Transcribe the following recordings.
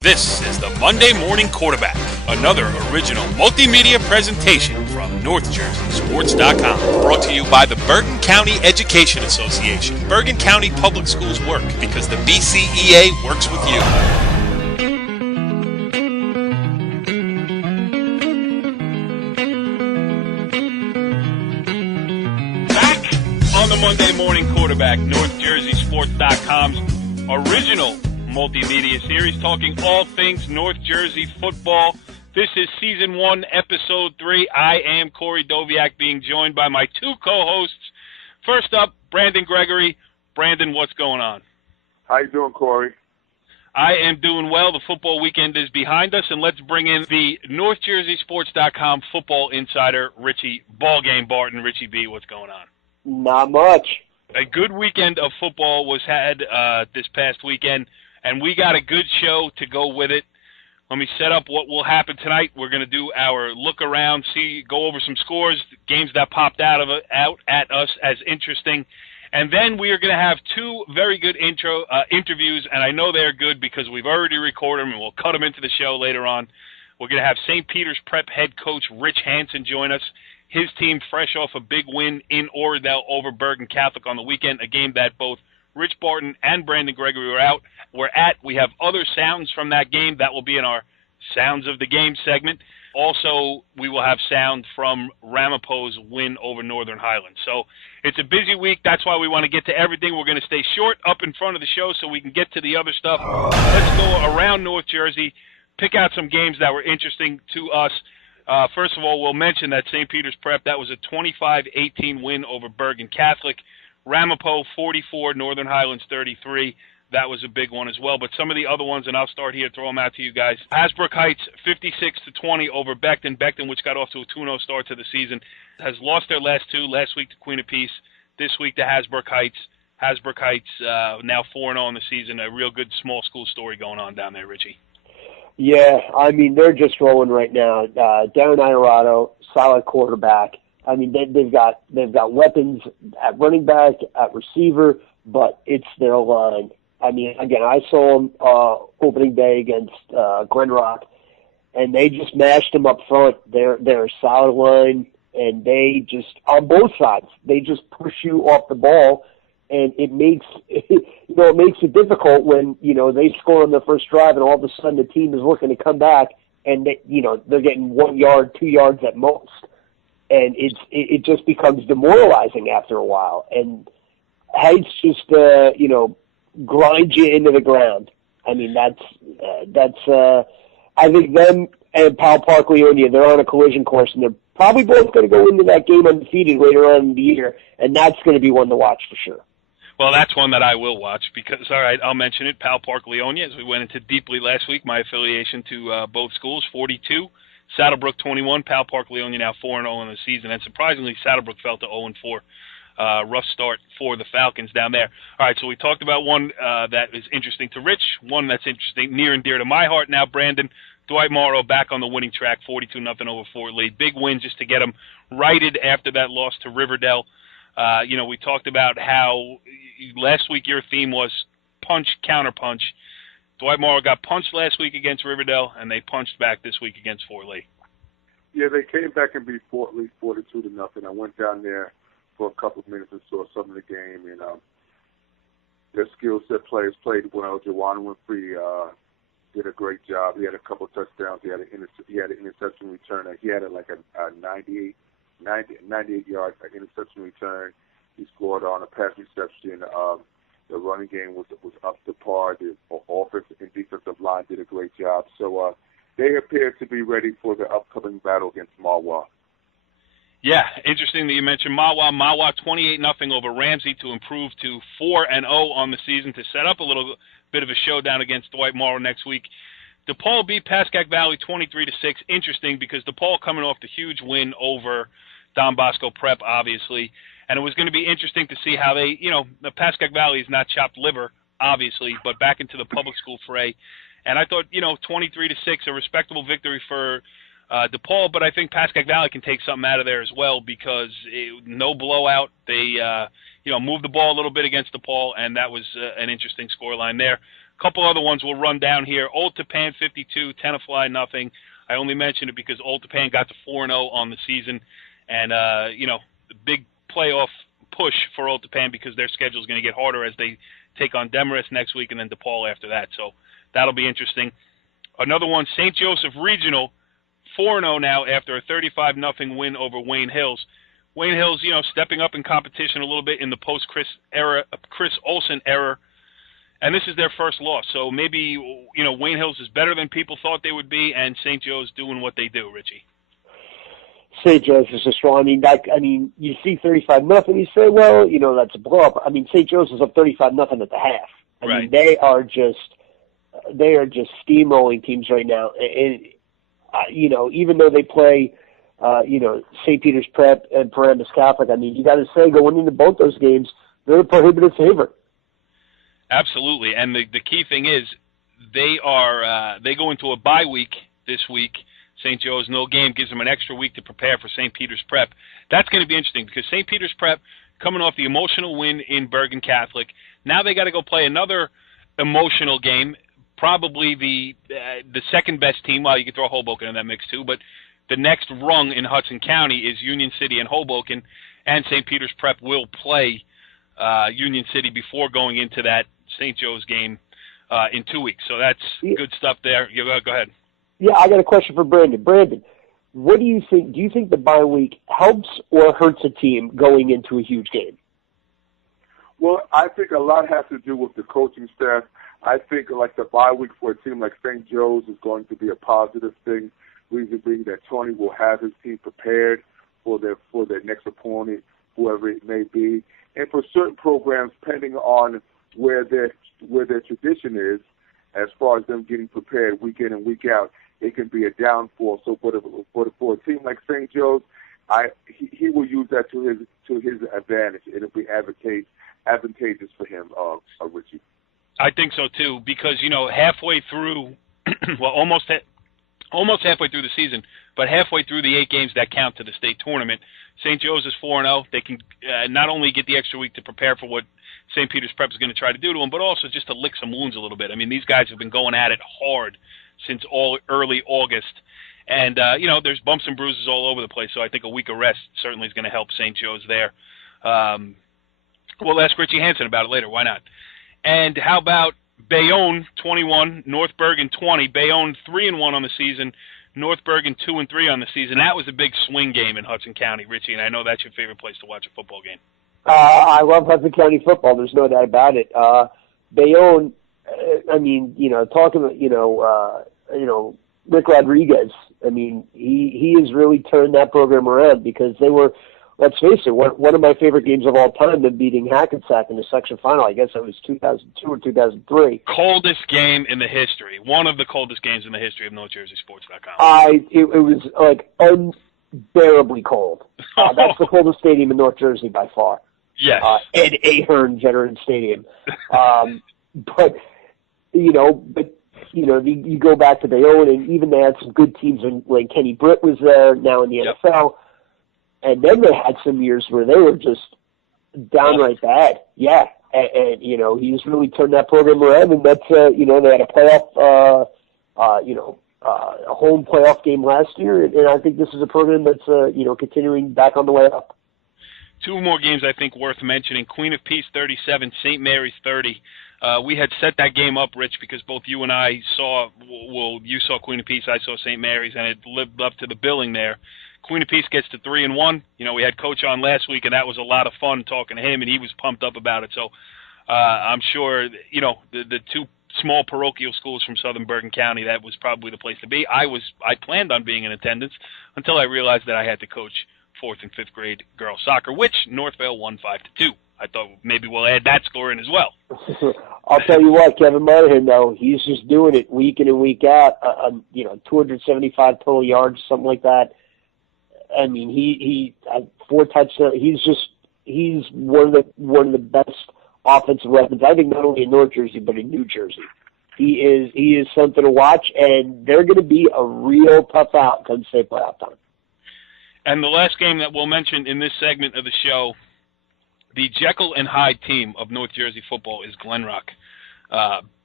This is the Monday Morning Quarterback, another original multimedia presentation from NorthJerseySports.com. Brought to you by the Bergen County Education Association. Bergen County Public Schools work because the BCEA works with you. Back on the Monday Morning Quarterback, NorthJerseySports.com's original multimedia series talking all things North Jersey football. This is Season 1, Episode 3. I am Corey Doviak, being joined by my two co-hosts. First up, Brandon Gregory. Brandon, what's going on? How you doing, Corey? I am doing well. The football weekend is behind us, and let's bring in the NorthJerseySports.com football insider, Richie Ballgame Barton. Richie B., what's going on? Not much. A good weekend of football was had this past weekend, and we got a good show to go with it. Let me set up what will happen tonight. We're going to do our look around, go over some scores, games that popped out at us as interesting. And then we are going to have two very good interviews, and I know they're good because we've already recorded them, and we'll cut them into the show later on. We're going to have St. Peter's Prep head coach Rich Hansen join us. His team fresh off a big win in Oradell over Bergen Catholic on the weekend, a game that both Rich Barton and Brandon Gregory were at. We have other sounds from that game that will be in our Sounds of the Game segment. Also, we will have sound from Ramapo's win over Northern Highlands. So it's a busy week. That's why we want to get to everything. We're going to stay short up in front of the show so we can get to the other stuff. Let's go around North Jersey, pick out some games that were interesting to us. First of all, we'll mention that St. Peter's Prep, that was a 25-18 win over Bergen Catholic. Ramapo 44, Northern Highlands 33. That was a big one as well. But some of the other ones, and I'll start here, throw them out to you guys. Hasbrook Heights 56-20 over Beckton. Beckton, which got off to a 2-0 start to the season, has lost their last two. Last week to Queen of Peace. This week to Hasbrook Heights. Hasbrook Heights now 4-0 in the season. A real good small school story going on down there, Richie. Yeah, I mean, they're just rolling right now. Darren Iorato, solid quarterback. I mean, they've got weapons at running back, at receiver, but it's their line. I mean, again, I saw them opening day against Glen Rock, and they just mashed them up front. They're a solid line, and they just, on both sides, they just push you off the ball, and it makes it difficult when, they score on their first drive, and all of a sudden the team is looking to come back, and they're getting 1 yard, 2 yards at most. And it just becomes demoralizing after a while. And Heights just, grind you into the ground. I mean, that's I think them and Powell Park Leonia, they're on a collision course, and they're probably both going to go into that game undefeated later on in the year, and that's going to be one to watch for sure. Well, that's one that I will watch because, all right, I'll mention it. Powell Park Leonia, as we went into deeply last week, my affiliation to both schools, 42. Saddlebrook 21, Powell Park Leonia now 4-0 in the season, and surprisingly, Saddlebrook fell to 0-4. Rough start for the Falcons down there. All right, so we talked about one that is interesting to Rich, one that's interesting, near and dear to my heart now, Brandon. Dwight Morrow back on the winning track, 42-0 over Fort Lee. Big win just to get him righted after that loss to Riverdale. We talked about how last week your theme was punch, counterpunch. Dwight Morrow got punched last week against Riverdale, and they punched back this week against Fort Lee. Yeah, they came back and beat Fort Lee 42-0. I went down there for a couple of minutes and saw some of the game, and their skill set players played well. Jawan Winfrey did a great job. He had a couple of touchdowns. He had an interception return. He had a 98-yard interception return. He scored on a pass reception. The running game was up to par. The offensive and defensive line did a great job. So they appear to be ready for the upcoming battle against Mahwah. Yeah, interesting that you mentioned Mahwah. Mahwah 28-0 over Ramsey to improve to 4-0 on the season to set up a little bit of a showdown against Dwight Morrow next week. DePaul beat Pascack Valley 23-6. Interesting because DePaul coming off the huge win over Don Bosco Prep, obviously. And it was going to be interesting to see how they, the Pascack Valley is not chopped liver, obviously, but back into the public school fray. And I thought, 23-6, a respectable victory for DePaul, but I think Pascack Valley can take something out of there as well because no blowout. They, moved the ball a little bit against DePaul, and that was an interesting scoreline there. couple other ones we'll run down here. Old Tappan 52, Tenafly nothing. I only mention it because Old Tappan got to 4-0 on the season, and the big playoff push for Old Tappan because their schedule is going to get harder as they take on Demarest next week and then DePaul after that. So that'll be interesting. Another one, St. Joseph Regional, 4-0 now after a 35-0 win over Wayne Hills. Wayne Hills, stepping up in competition a little bit in the post-Chris Olson era. And this is their first loss, so maybe Wayne Hills is better than people thought they would be, and St. Joe's doing what they do. Richie. St. Joe's is just strong. I mean, you see 35-0, you say, well, that's a blow up. I mean, St. Joe's is up 35-0 at the half. I mean, they are just steamrolling teams right now. And even though they play, St. Peter's Prep and Paramus Catholic, I mean, you got to say going into both those games, they're a prohibitive favorite. Absolutely, and the key thing is they go into a bye week this week. St. Joe's no game gives them an extra week to prepare for St. Peter's Prep. That's going to be interesting because St. Peter's Prep coming off the emotional win in Bergen Catholic. Now they got to go play another emotional game, probably the second best team. Well, you could throw Hoboken in that mix too, but the next rung in Hudson County is Union City and Hoboken, and St. Peter's Prep will play Union City before going into that St. Joe's game in 2 weeks. So that's good stuff there. Go ahead. Yeah, I got a question for Brandon. Brandon, what do you think? Do you think the bye week helps or hurts a team going into a huge game? Well, I think a lot has to do with the coaching staff. I think like the bye week for a team like St. Joe's is going to be a positive thing. Reason being that Tony will have his team prepared for their next opponent, whoever it may be. And for certain programs, depending on where their tradition is, as far as them getting prepared week in and week out, it can be a downfall. So for a team like St. Joe's, he will use that to his advantage. It'll be advantageous for him, Richie. I think so too, because halfway through, well, almost halfway through the season, but halfway through the 8 games that count to the state tournament, St. Joe's is 4-0. They can not only get the extra week to prepare for what St. Peter's Prep is going to try to do to them, but also just to lick some wounds a little bit. I mean, these guys have been going at it hard since early August. And, there's bumps and bruises all over the place, so I think a week of rest certainly is going to help St. Joe's there. We'll ask Richie Hansen about it later. Why not? And how about Bayonne 21, North Bergen 20. Bayonne 3-1 on the season. North Bergen 2-3 on the season. That was a big swing game in Hudson County, Richie, and I know that's your favorite place to watch a football game. I love Hudson County football. There's no doubt about it. Bayonne, I mean, talking about, Rick Rodriguez. I mean, he has really turned that program around because they were, let's face it, one of my favorite games of all time, them beating Hackensack in the section final. I guess it was 2002 or 2003. Coldest game in the history. One of the coldest games in the history of NorthJerseySports.com. It was like unbearably cold. That's the coldest stadium in North Jersey by far. Yes. Ed Ahern Veterans Stadium. But you go back to Bayonne, and even they had some good teams when Kenny Britt was there, now in the NFL. And then they had some years where they were just downright bad. Yeah. And he's really turned that program around, and that's, they had a playoff, a home playoff game last year, and I think this is a program that's, continuing back on the way up. 2 more games I think worth mentioning. Queen of Peace 37, St. Mary's 30. We had set that game up, Rich, because both you and I you saw Queen of Peace, I saw St. Mary's, and it lived up to the billing there. Queen of Peace gets to 3-1. We had Coach on last week, and that was a lot of fun talking to him, and he was pumped up about it. So I'm sure, the 2 small parochial schools from Southern Bergen County, that was probably the place to be. I planned on being in attendance until I realized that I had to coach 4th and 5th grade girls soccer, which Northvale won 5-2. I thought maybe we'll add that score in as well. I'll tell you what, Kevin Monahan, though, he's just doing it week in and week out. 275 total yards, something like that. I mean, he 4 touchdowns. He's one of the best offensive weapons, I think, not only in North Jersey but in New Jersey. He is something to watch, and they're going to be a real tough out come state playoff time. And the last game that we'll mention in this segment of the show, the Jekyll and Hyde team of North Jersey football is Glen Rock.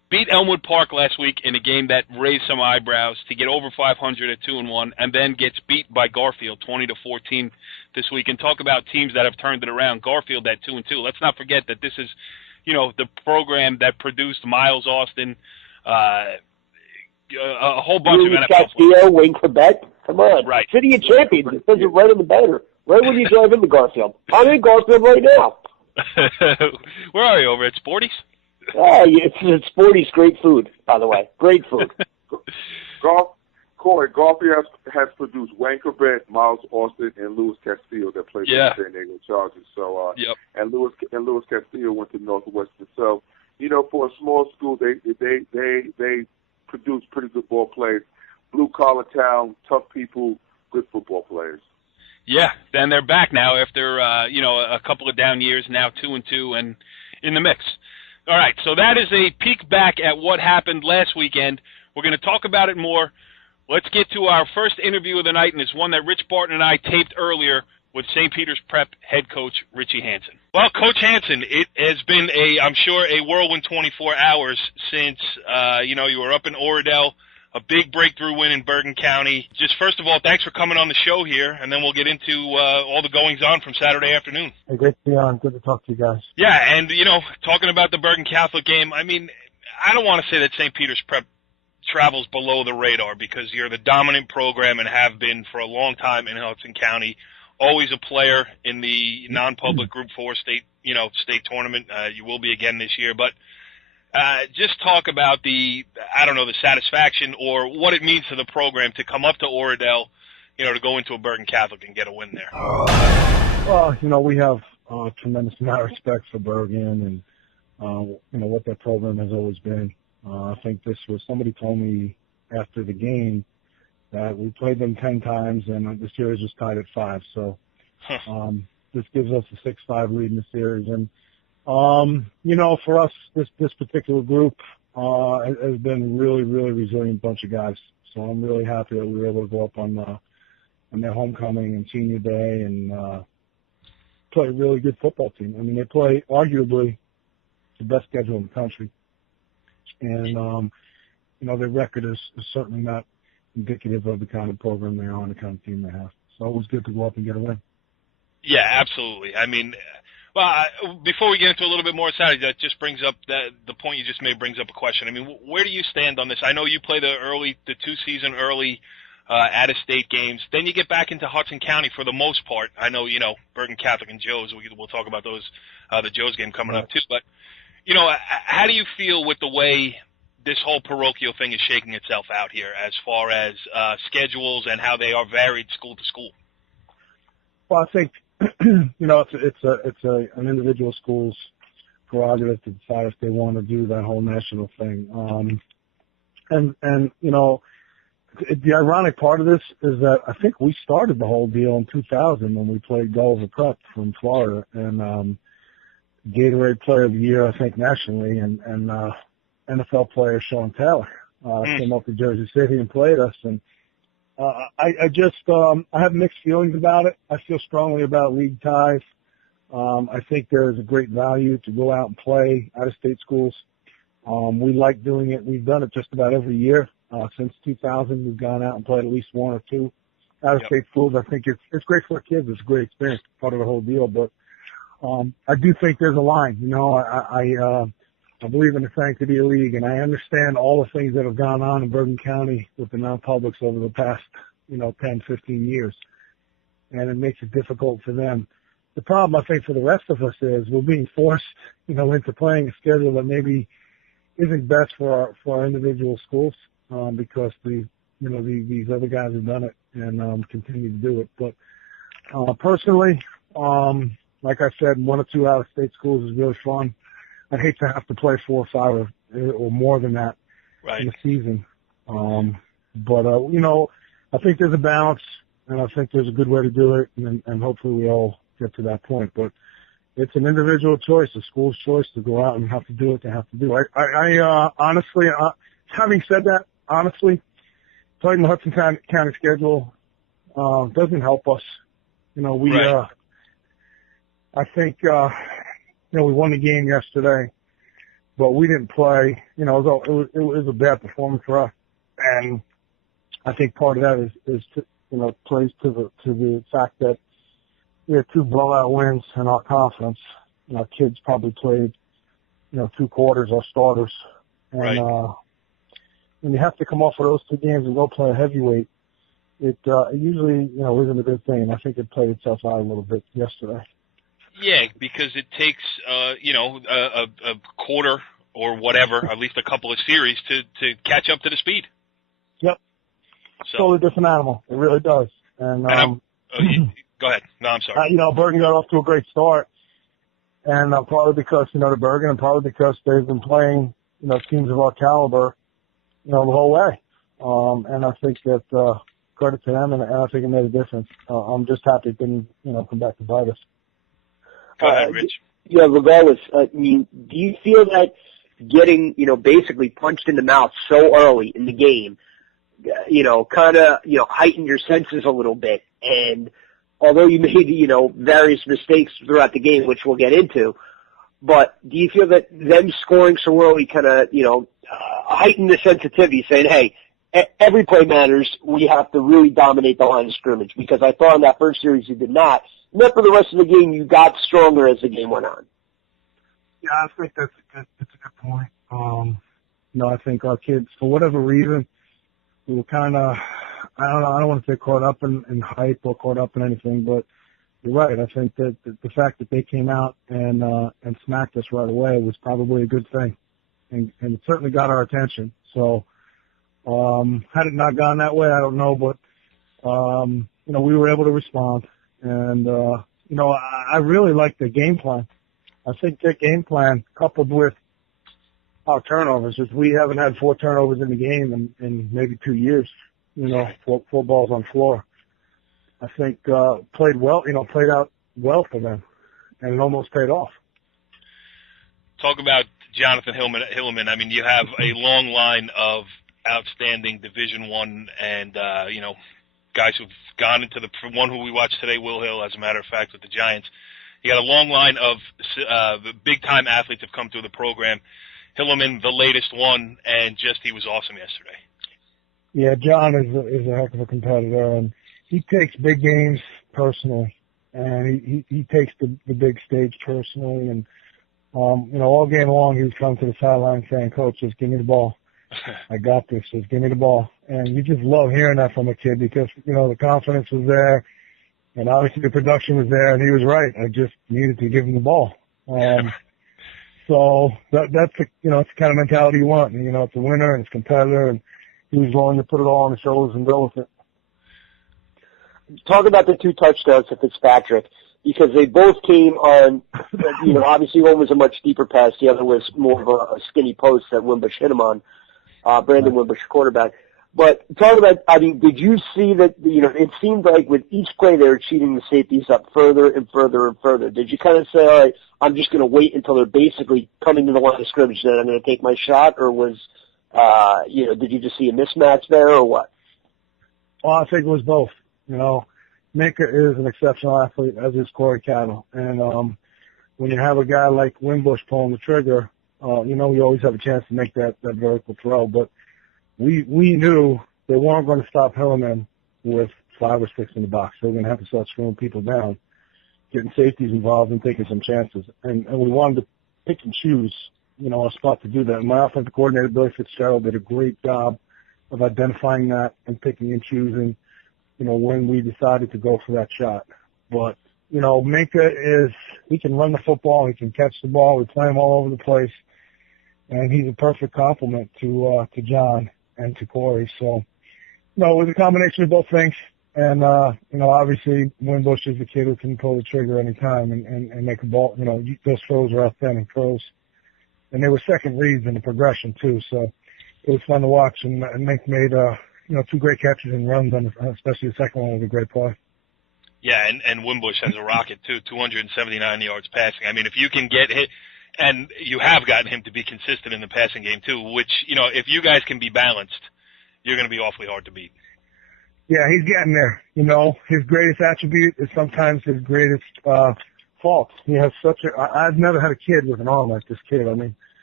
beat Elmwood Park last week in a game that raised some eyebrows to get over 500 at 2-1, and then gets beat by Garfield 20-14 this week. And talk about teams that have turned it around. Garfield at 2-2. Let's not forget that this is, the program that produced Miles Austin, a whole bunch of NFL Castillo, Wayne Quebec. Come on, right? City of Champions. It says it right in the banner. Right when you drive into Garfield. I'm in Garfield right now. Where are you? Over at Sporty's? It's Sporty's. Great food, by the way. Great food. Garfield has produced Wayne Quebec, Miles Austin, and Louis Castillo that played for the San Diego Chargers. So, and Louis Castillo went to Northwestern. So, for a small school, they produce pretty good ball players. Blue collar town, tough people, good football players. Yeah, then they're back now after a couple of down years. Now 2-2 and in the mix. All right, so that is a peek back at what happened last weekend. We're going to talk about it more. Let's get to our first interview of the night, and it's one that Rich Barton and I taped earlier with St. Peter's Prep head coach Richie Hansen. Well, Coach Hansen, it has been I'm sure, a whirlwind 24 hours since you were up in Oradell. A big breakthrough win in Bergen County. Just first of all, thanks for coming on the show here, and then we'll get into all the goings-on from Saturday afternoon. Hey, great to be on. Good to talk to you guys. Yeah, and, talking about the Bergen Catholic game, I mean, I don't want to say that St. Peter's Prep travels below the radar because you're the dominant program and have been for a long time in Hudson County. Always a player in the non-public Group 4 state tournament. You will be again this year, but just talk about the satisfaction or what it means to the program to come up to Oradell, to go into a Bergen Catholic and get a win there. Well, we have a tremendous amount of respect for Bergen and, what that program has always been. I think somebody told me after the game that we played them 10 times and the series was tied at 5. So this gives us a 6-5 lead in the series. And, for us, this particular group has been really, really resilient bunch of guys. So I'm really happy that we were able to go up on their homecoming and senior day and play a really good football team. I mean, they play arguably the best schedule in the country. And, their record is certainly not indicative of the kind of program they are and the kind of team they have. So it was good to go up and get a win. Yeah, absolutely. I mean, before we get into a little bit more Saturday, that just brings up the point you just made brings up a question. I mean, where do you stand on this? I know you play the 2-season early out-of-state games. Then you get back into Hudson County for the most part. I know, Bergen Catholic and Joe's. We'll talk about those, the Joe's game coming up too. But, how do you feel with the way this whole parochial thing is shaking itself out here as far as schedules and how they are varied school to school? Well, I think, it's an individual school's prerogative to decide if they want to do that whole national thing. The ironic part of this is that I think we started the whole deal in 2000 when we played Gulliver Cup from Florida and Gatorade Player of the Year, I think, nationally, and NFL player Sean Taylor came up to Jersey City and played us. And I have mixed feelings about it. I feel strongly about league ties. I think there is a great value to go out and play out-of-state schools. We like doing it. We've done it just about every year. Since 2000, we've gone out and played at least one or two out-of-state schools. I think it's great for our kids. It's a great experience, part of the whole deal. But I do think there's a line. I believe in the sanctity of league, and I understand all the things that have gone on in Bergen County with the non-publics over the past, 10, 15 years. And it makes it difficult for them. The problem, I think, for the rest of us is we're being forced, into playing a schedule that maybe isn't best for our individual schools, because these other guys have done it and continue to do it. But personally, like I said, 1 or 2 out-of-state schools is really fun. I'd hate to have to play 4 or 5 or more than that in the season. But I think there's a balance, and I think there's a good way to do it, and hopefully we all get to that point. But it's an individual choice, a school's choice to go out and have to do what they have to do. I honestly, having said that, honestly, playing the Hudson County schedule doesn't help us. I think, we won the game yesterday, but we didn't play. You know, it was a bad performance for us, and I think part of that is to, you know, plays to the fact that we had 2 blowout wins in our conference. And our kids probably played, you know, 2 quarters, our starters. And right. When you have to come off of those 2 games and go play a heavyweight, it usually, you know, isn't a good thing. And I think it played itself out a little bit yesterday. Yeah, because it takes, you know, a quarter or whatever, at least a couple of series to catch up to the speed. Yep. So. Totally different animal. It really does. And go ahead. No, I'm sorry. You know, Bergen got off to a great start. And probably because, you know, the Bergen, and probably because they've been playing, you know, teams of our caliber, you know, the whole way. And I think that credit to them, and I think it made a difference. I'm just happy it didn't, you know, come back to bite us. Go ahead, Rich. Yeah, regardless, I mean, do you feel that getting, you know, basically punched in the mouth so early in the game, you know, kind of, you know, heightened your senses a little bit? And although you made, you know, various mistakes throughout the game, which we'll get into, but do you feel that them scoring so early kind of, you know, heightened the sensitivity, saying, hey, every play matters, we have to really dominate the line of scrimmage? Because I thought in that first series you did not. And then for the rest of the game, you got stronger as the game went on. Yeah, I think that's a good point. You know, I think our kids, for whatever reason, we were kind of, I don't want to say caught up in hype or caught up in anything, but you're right. I think that the fact that they came out and smacked us right away was probably a good thing, and it certainly got our attention. So, had it not gone that way, I don't know, but you know, we were able to respond, and you know, I really like the game plan. I think their game plan, coupled with our turnovers, is we haven't had 4 turnovers in the game in maybe 2 years. You know, 4 balls on floor. I think played well. You know, played out well for them, and it almost paid off. Talk about Jonathan Hilliman. I mean, you have a long line of outstanding Division I and you know, guys who've gone into the one who we watched today, Will Hill, as a matter of fact, with the Giants. You got a long line of big-time athletes have come through the program. Hilliman, the latest one, and just he was awesome yesterday. Yeah, John is a heck of a competitor, and he takes big games personally, and he takes the big stage personally. And you know, all game long he was coming to the sideline saying, "Coach, just give me the ball. I got this. Just give me the ball." And you just love hearing that from a kid because, you know, the confidence was there, and obviously the production was there, and he was right. I just needed to give him the ball. So that's the, you know, it's the kind of mentality you want. And, you know, it's a winner and it's a competitor, and he was willing to put it all on his shoulders and go with it. Talk about the 2 touchdowns to Fitzpatrick, because they both came on, you know, obviously one was a much deeper pass, the other was more of a skinny post that Wimbush hit him on, Brandon Wimbush, quarterback. But talk about, I mean, did you see that, you know, it seemed like with each play they were cheating the safeties up further and further and further. Did you kind of say, all right, I'm just going to wait until they're basically coming to the line of scrimmage, then I'm going to take my shot, or was, you know, did you just see a mismatch there, or what? Well, I think it was both. You know, Minka is an exceptional athlete, as is Corey Cattle. And when you have a guy like Wimbush pulling the trigger, you know, you always have a chance to make that vertical throw. But we knew they weren't going to stop Hilliman with 5 or 6 in the box. They were going to have to start screwing people down, getting safeties involved and taking some chances. And we wanted to pick and choose, you know, our spot to do that. And my offensive coordinator, Billy Fitzgerald, did a great job of identifying that and picking and choosing, you know, when we decided to go for that shot. But, you know, Minka he can run the football, he can catch the ball, we play him all over the place, and he's a perfect complement to John and to Corey. So, you know, it was a combination of both things. And, you know, obviously Wimbush is the kid who can pull the trigger anytime and make a ball. You know, those throws were outstanding throws. And they were second reads in the progression, too. So it was fun to watch. And Mink made, you know, 2 great catches and runs, especially the second one was a great play. Yeah, and Wimbush has a rocket, too, 279 yards passing. I mean, if you can get hit, and you have gotten him to be consistent in the passing game, too, which, you know, if you guys can be balanced, you're going to be awfully hard to beat. Yeah, he's getting there. You know, his greatest attribute is sometimes his greatest fault. He has I've never had a kid with an arm like this kid. I mean,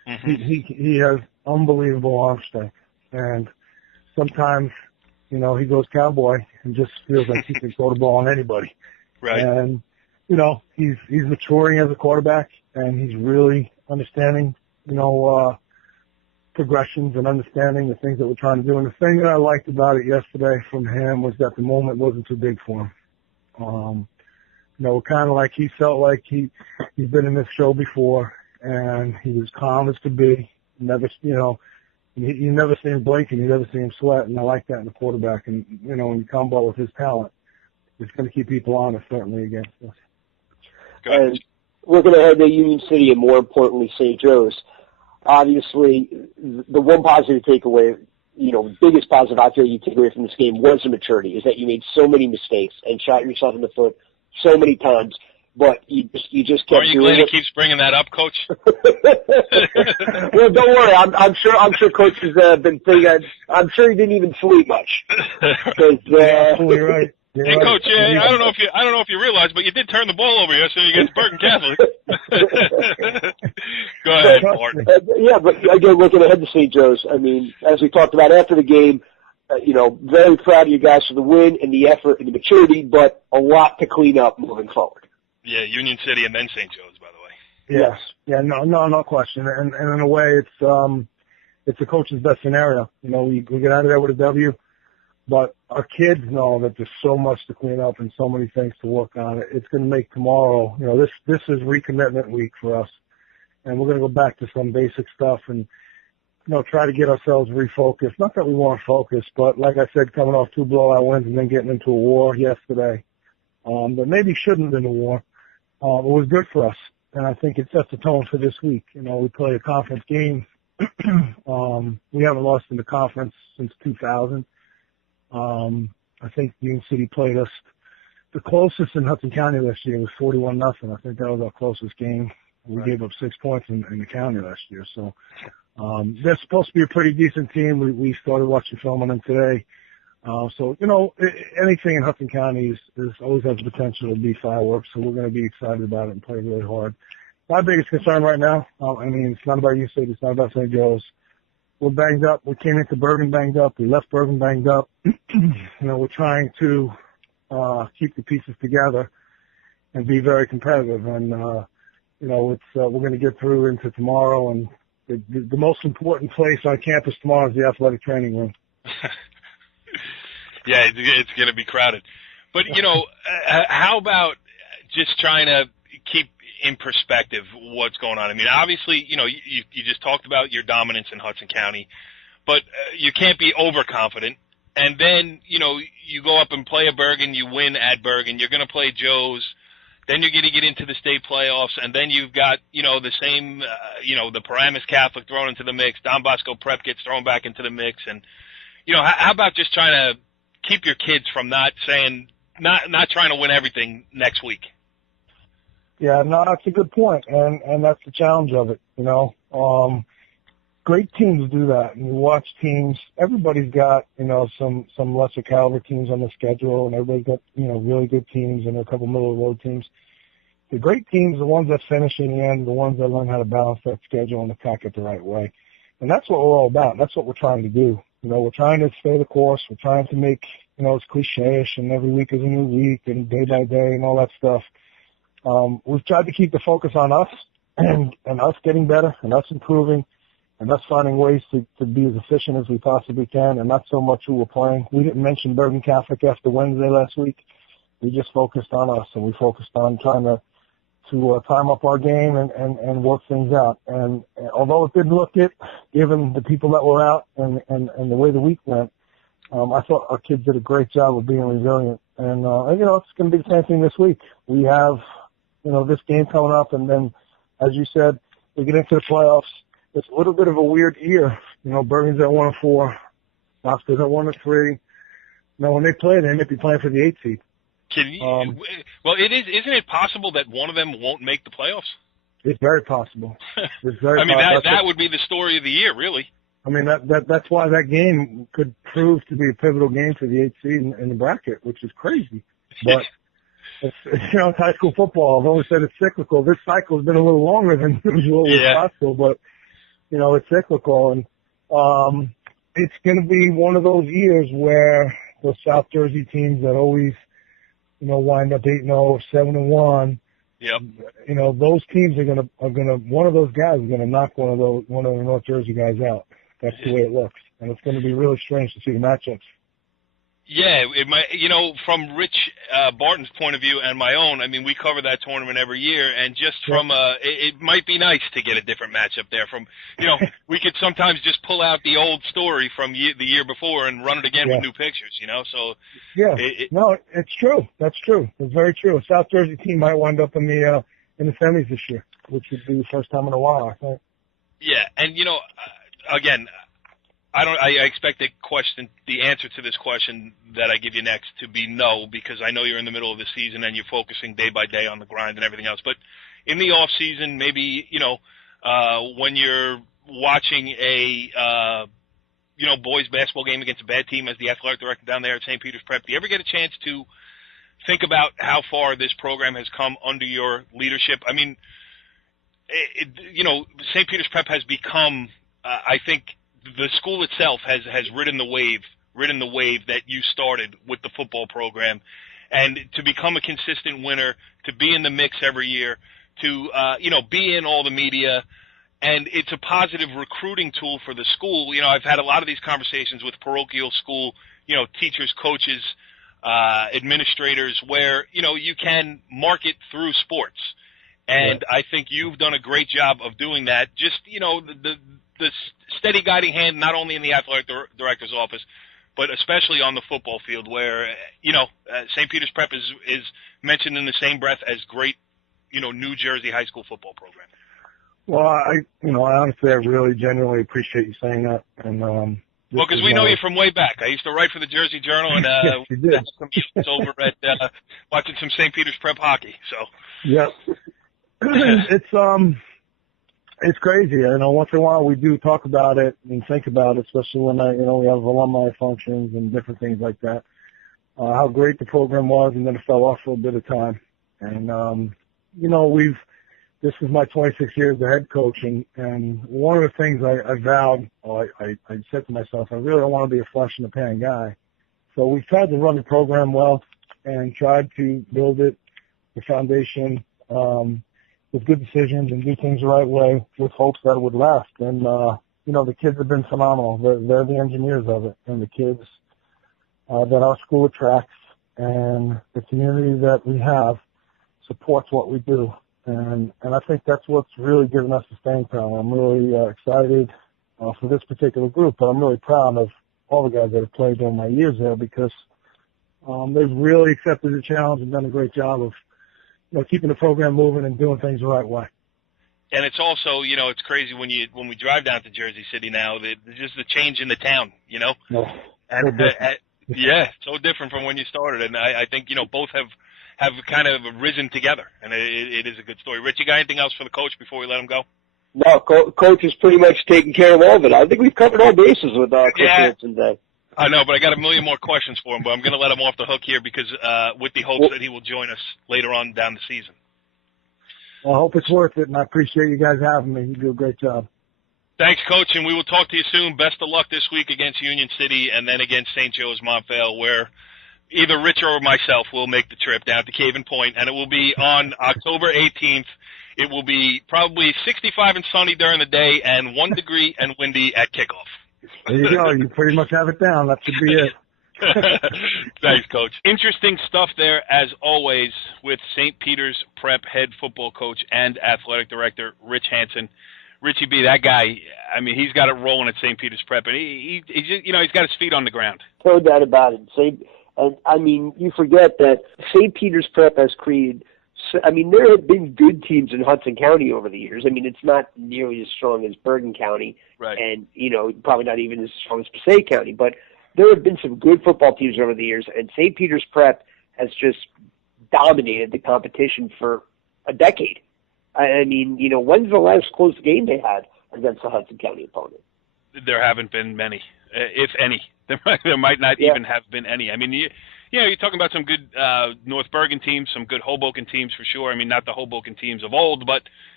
Mm-hmm. He has unbelievable arm strength, and sometimes, he goes cowboy and just feels like he can throw the ball on anybody. Right. And he's maturing as a quarterback, and he's really understanding, progressions and understanding the things that we're trying to do. And the thing that I liked about it yesterday from him was that the moment wasn't too big for him. Kind of like he felt like he's been in this show before, and he was calm as could be. Never, you never see him blink and you never see him sweat, and I like that in a quarterback. And, when you combo with his talent, it's going to keep people honest, certainly, against us. And we're going to head to Union City and, more importantly, St. Joe's. Obviously, the one positive takeaway, biggest positive I feel you take away from this game was the maturity, is that you made so many mistakes and shot yourself in the foot so many times, but you just kept doing it. Are you glad he keeps bringing that up, Coach? Well, don't worry. I'm sure Coach has been thinking. I'm sure he didn't even sleep much. Absolutely right. Hey, right. Coach, I don't know if you realize, but you did turn the ball over yesterday against Bergen Catholic. Go ahead, Martin. But again, looking ahead to St. Joe's, I mean, as we talked about after the game, very proud of you guys for the win and the effort and the maturity, but a lot to clean up moving forward. Yeah, Union City and then St. Joe's, by the way. Yes. Yeah, no question. And in a way, it's a coach's best scenario. We get out of there with a W. But our kids know that there's so much to clean up and so many things to work on. It's going to make tomorrow, this is recommitment week for us. And we're going to go back to some basic stuff and, try to get ourselves refocused. Not that we want to focus, but like I said, coming off 2 blowout wins and then getting into a war yesterday, that maybe shouldn't have been a war. It was good for us. And I think it sets the tone for this week. We play a conference game. We haven't lost in the conference since 2000. I think Union City played us the closest in Hudson County last year was 41-0. I think that was our closest game. We gave up 6 points in the county last year. So, they're supposed to be a pretty decent team. We started watching film on them today. So, anything in Hudson County is always has the potential to be fireworks. So we're going to be excited about it and play really hard. My biggest concern right now, it's not about Union City. It's not about St. Joe's. We're banged up. We came into Bergen banged up. We left Bergen banged up. We're trying to keep the pieces together and be very competitive. And, we're going to get through into tomorrow. And the most important place on campus tomorrow is the athletic training room. Yeah, it's going to be crowded. But, how about just trying to keep in perspective what's going on? I mean, obviously, you just talked about your dominance in Hudson County, but you can't be overconfident. And then, you go up and play a Bergen, you win at Bergen, you're going to play Joe's, then you're going to get into the state playoffs, and then you've got, the same, the Paramus Catholic thrown into the mix, Don Bosco Prep gets thrown back into the mix, and, how about just trying to keep your kids from not trying to win everything next week? Yeah, no, that's a good point, and that's the challenge of it, Great teams do that, and you watch teams, everybody's got, some lesser caliber teams on the schedule, and everybody's got, really good teams and a couple middle-of-the-road teams. The great teams, the ones that finish in the end, the ones that learn how to balance that schedule and attack it the right way. And that's what we're all about. That's what we're trying to do. We're trying to stay the course. We're trying to make, it's cliche-ish, and every week is a new week, and day by day, and all that stuff. We've tried to keep the focus on us and us getting better and us improving and us finding ways to be as efficient as we possibly can, and not so much who we're playing. We didn't mention Bergen Catholic after Wednesday last week. We just focused on us, and we focused on trying to time up our game and work things out. And although it didn't look it, given the people that were out and the way the week went, I thought our kids did a great job of being resilient. And it's going to be the same thing this week. We have this game coming up, and then, as you said, we get into the playoffs. It's a little bit of a weird year. Bergen's at 1-4, Oscar's at 1-3. When they play, they might be playing for the 8th seed. Isn't it possible that one of them won't make the playoffs? It's very possible. That would be the story of the year, really. That's why that game could prove to be a pivotal game for the 8th seed in the bracket, which is crazy. But it's high school football. I've always said it's cyclical. This cycle has been a little longer than usual with possible, but it's cyclical, and it's going to be one of those years where those South Jersey teams that always, wind up 8-0, 7-1. Yep. Those teams are gonna one of those guys is gonna knock one of the North Jersey guys out. That's the way it looks, and it's going to be really strange to see the matchups. Yeah, it might. From Rich Barton's point of view and my own, I mean, we cover that tournament every year, and just from it might be nice to get a different matchup there. From we could sometimes just pull out the old story from the year before and run it again with new pictures. So yeah, no, it's true. That's true. It's very true. A South Jersey team might wind up in the semis this year, which would be the first time in a while, I think. Yeah, and again, I expect the answer to this question that I give you next to be no, because I know you're in the middle of the season and you're focusing day by day on the grind and everything else. But in the off season, maybe when you're watching a boys basketball game against a bad team as the athletic director down there at St. Peter's Prep, do you ever get a chance to think about how far this program has come under your leadership? I mean, St. Peter's Prep has become, I think, the school itself has ridden the wave that you started with the football program, and to become a consistent winner, to be in the mix every year, to be in all the media, and it's a positive recruiting tool for the school. I've had a lot of these conversations with parochial school, teachers, coaches, administrators, where you can market through sports, and I think you've done a great job of doing that. Just the steady guiding hand, not only in the athletic director's office, but especially on the football field, where St. Peter's Prep is mentioned in the same breath as great, New Jersey high school football program. Well, I honestly, I really genuinely appreciate you saying that, and well, because we know you from way back. I used to write for the Jersey Journal, and yes, you did. Some years over at watching some St. Peter's Prep hockey. So yeah, it's crazy. Once in a while we do talk about it and think about it, especially when we have alumni functions and different things like that. How great the program was, and then it fell off for a bit of time. And this is my 26 years of head coaching, and one of the things I vowed, I said to myself, I really don't want to be a flash in the pan guy. So we tried to run the program well and tried to build it, the foundation, with good decisions and do things the right way with hopes that it would last. And, the kids have been phenomenal. They're the engineers of it, and the kids that our school attracts and the community that we have supports what we do. And I think that's what's really given us the staying power. I'm really excited for this particular group, but I'm really proud of all the guys that have played during my years there, because they've really accepted the challenge and done a great job of keeping the program moving and doing things the right way. And it's also, it's crazy when we drive down to Jersey City now, just the change in the town, No, and yeah, so different from when you started. And I think, both have kind of risen together, and it is a good story. Rich, you got anything else for the coach before we let him go? No, coach is pretty much taking care of all of it. I think we've covered all bases with Chris Hansen today. I know, but I got a million more questions for him, but I'm going to let him off the hook here because with the hopes that he will join us later on down the season. Well, I hope it's worth it, and I appreciate you guys having me. You do a great job. Thanks, Coach, and we will talk to you soon. Best of luck this week against Union City and then against St. Joe's Montvale, where either Rich or myself will make the trip down to Caven Point, and it will be on October 18th. It will be probably 65 and sunny during the day and 1 degree and windy at kickoff. There you go. You pretty much have it down. That should be it. Thanks, Coach. Interesting stuff there, as always, with St. Peter's Prep head football coach and athletic director Rich Hansen. Richie B, that guy, I mean, he's got it rolling at St. Peter's Prep, and he's got his feet on the ground. No doubt about it. And I mean, you forget that St. Peter's Prep has created. I mean, there have been good teams in Hudson County over the years. I mean, it's not nearly as strong as Bergen County, right? And probably not even as strong as Passaic County. But there have been some good football teams over the years, and St. Peter's Prep has just dominated the competition for a decade. I mean, when's the last close game they had against a Hudson County opponent? There haven't been many, if any. There might not even have been any. I mean, you're talking about some good North Bergen teams, some good Hoboken teams for sure. I mean, not the Hoboken teams of old, but,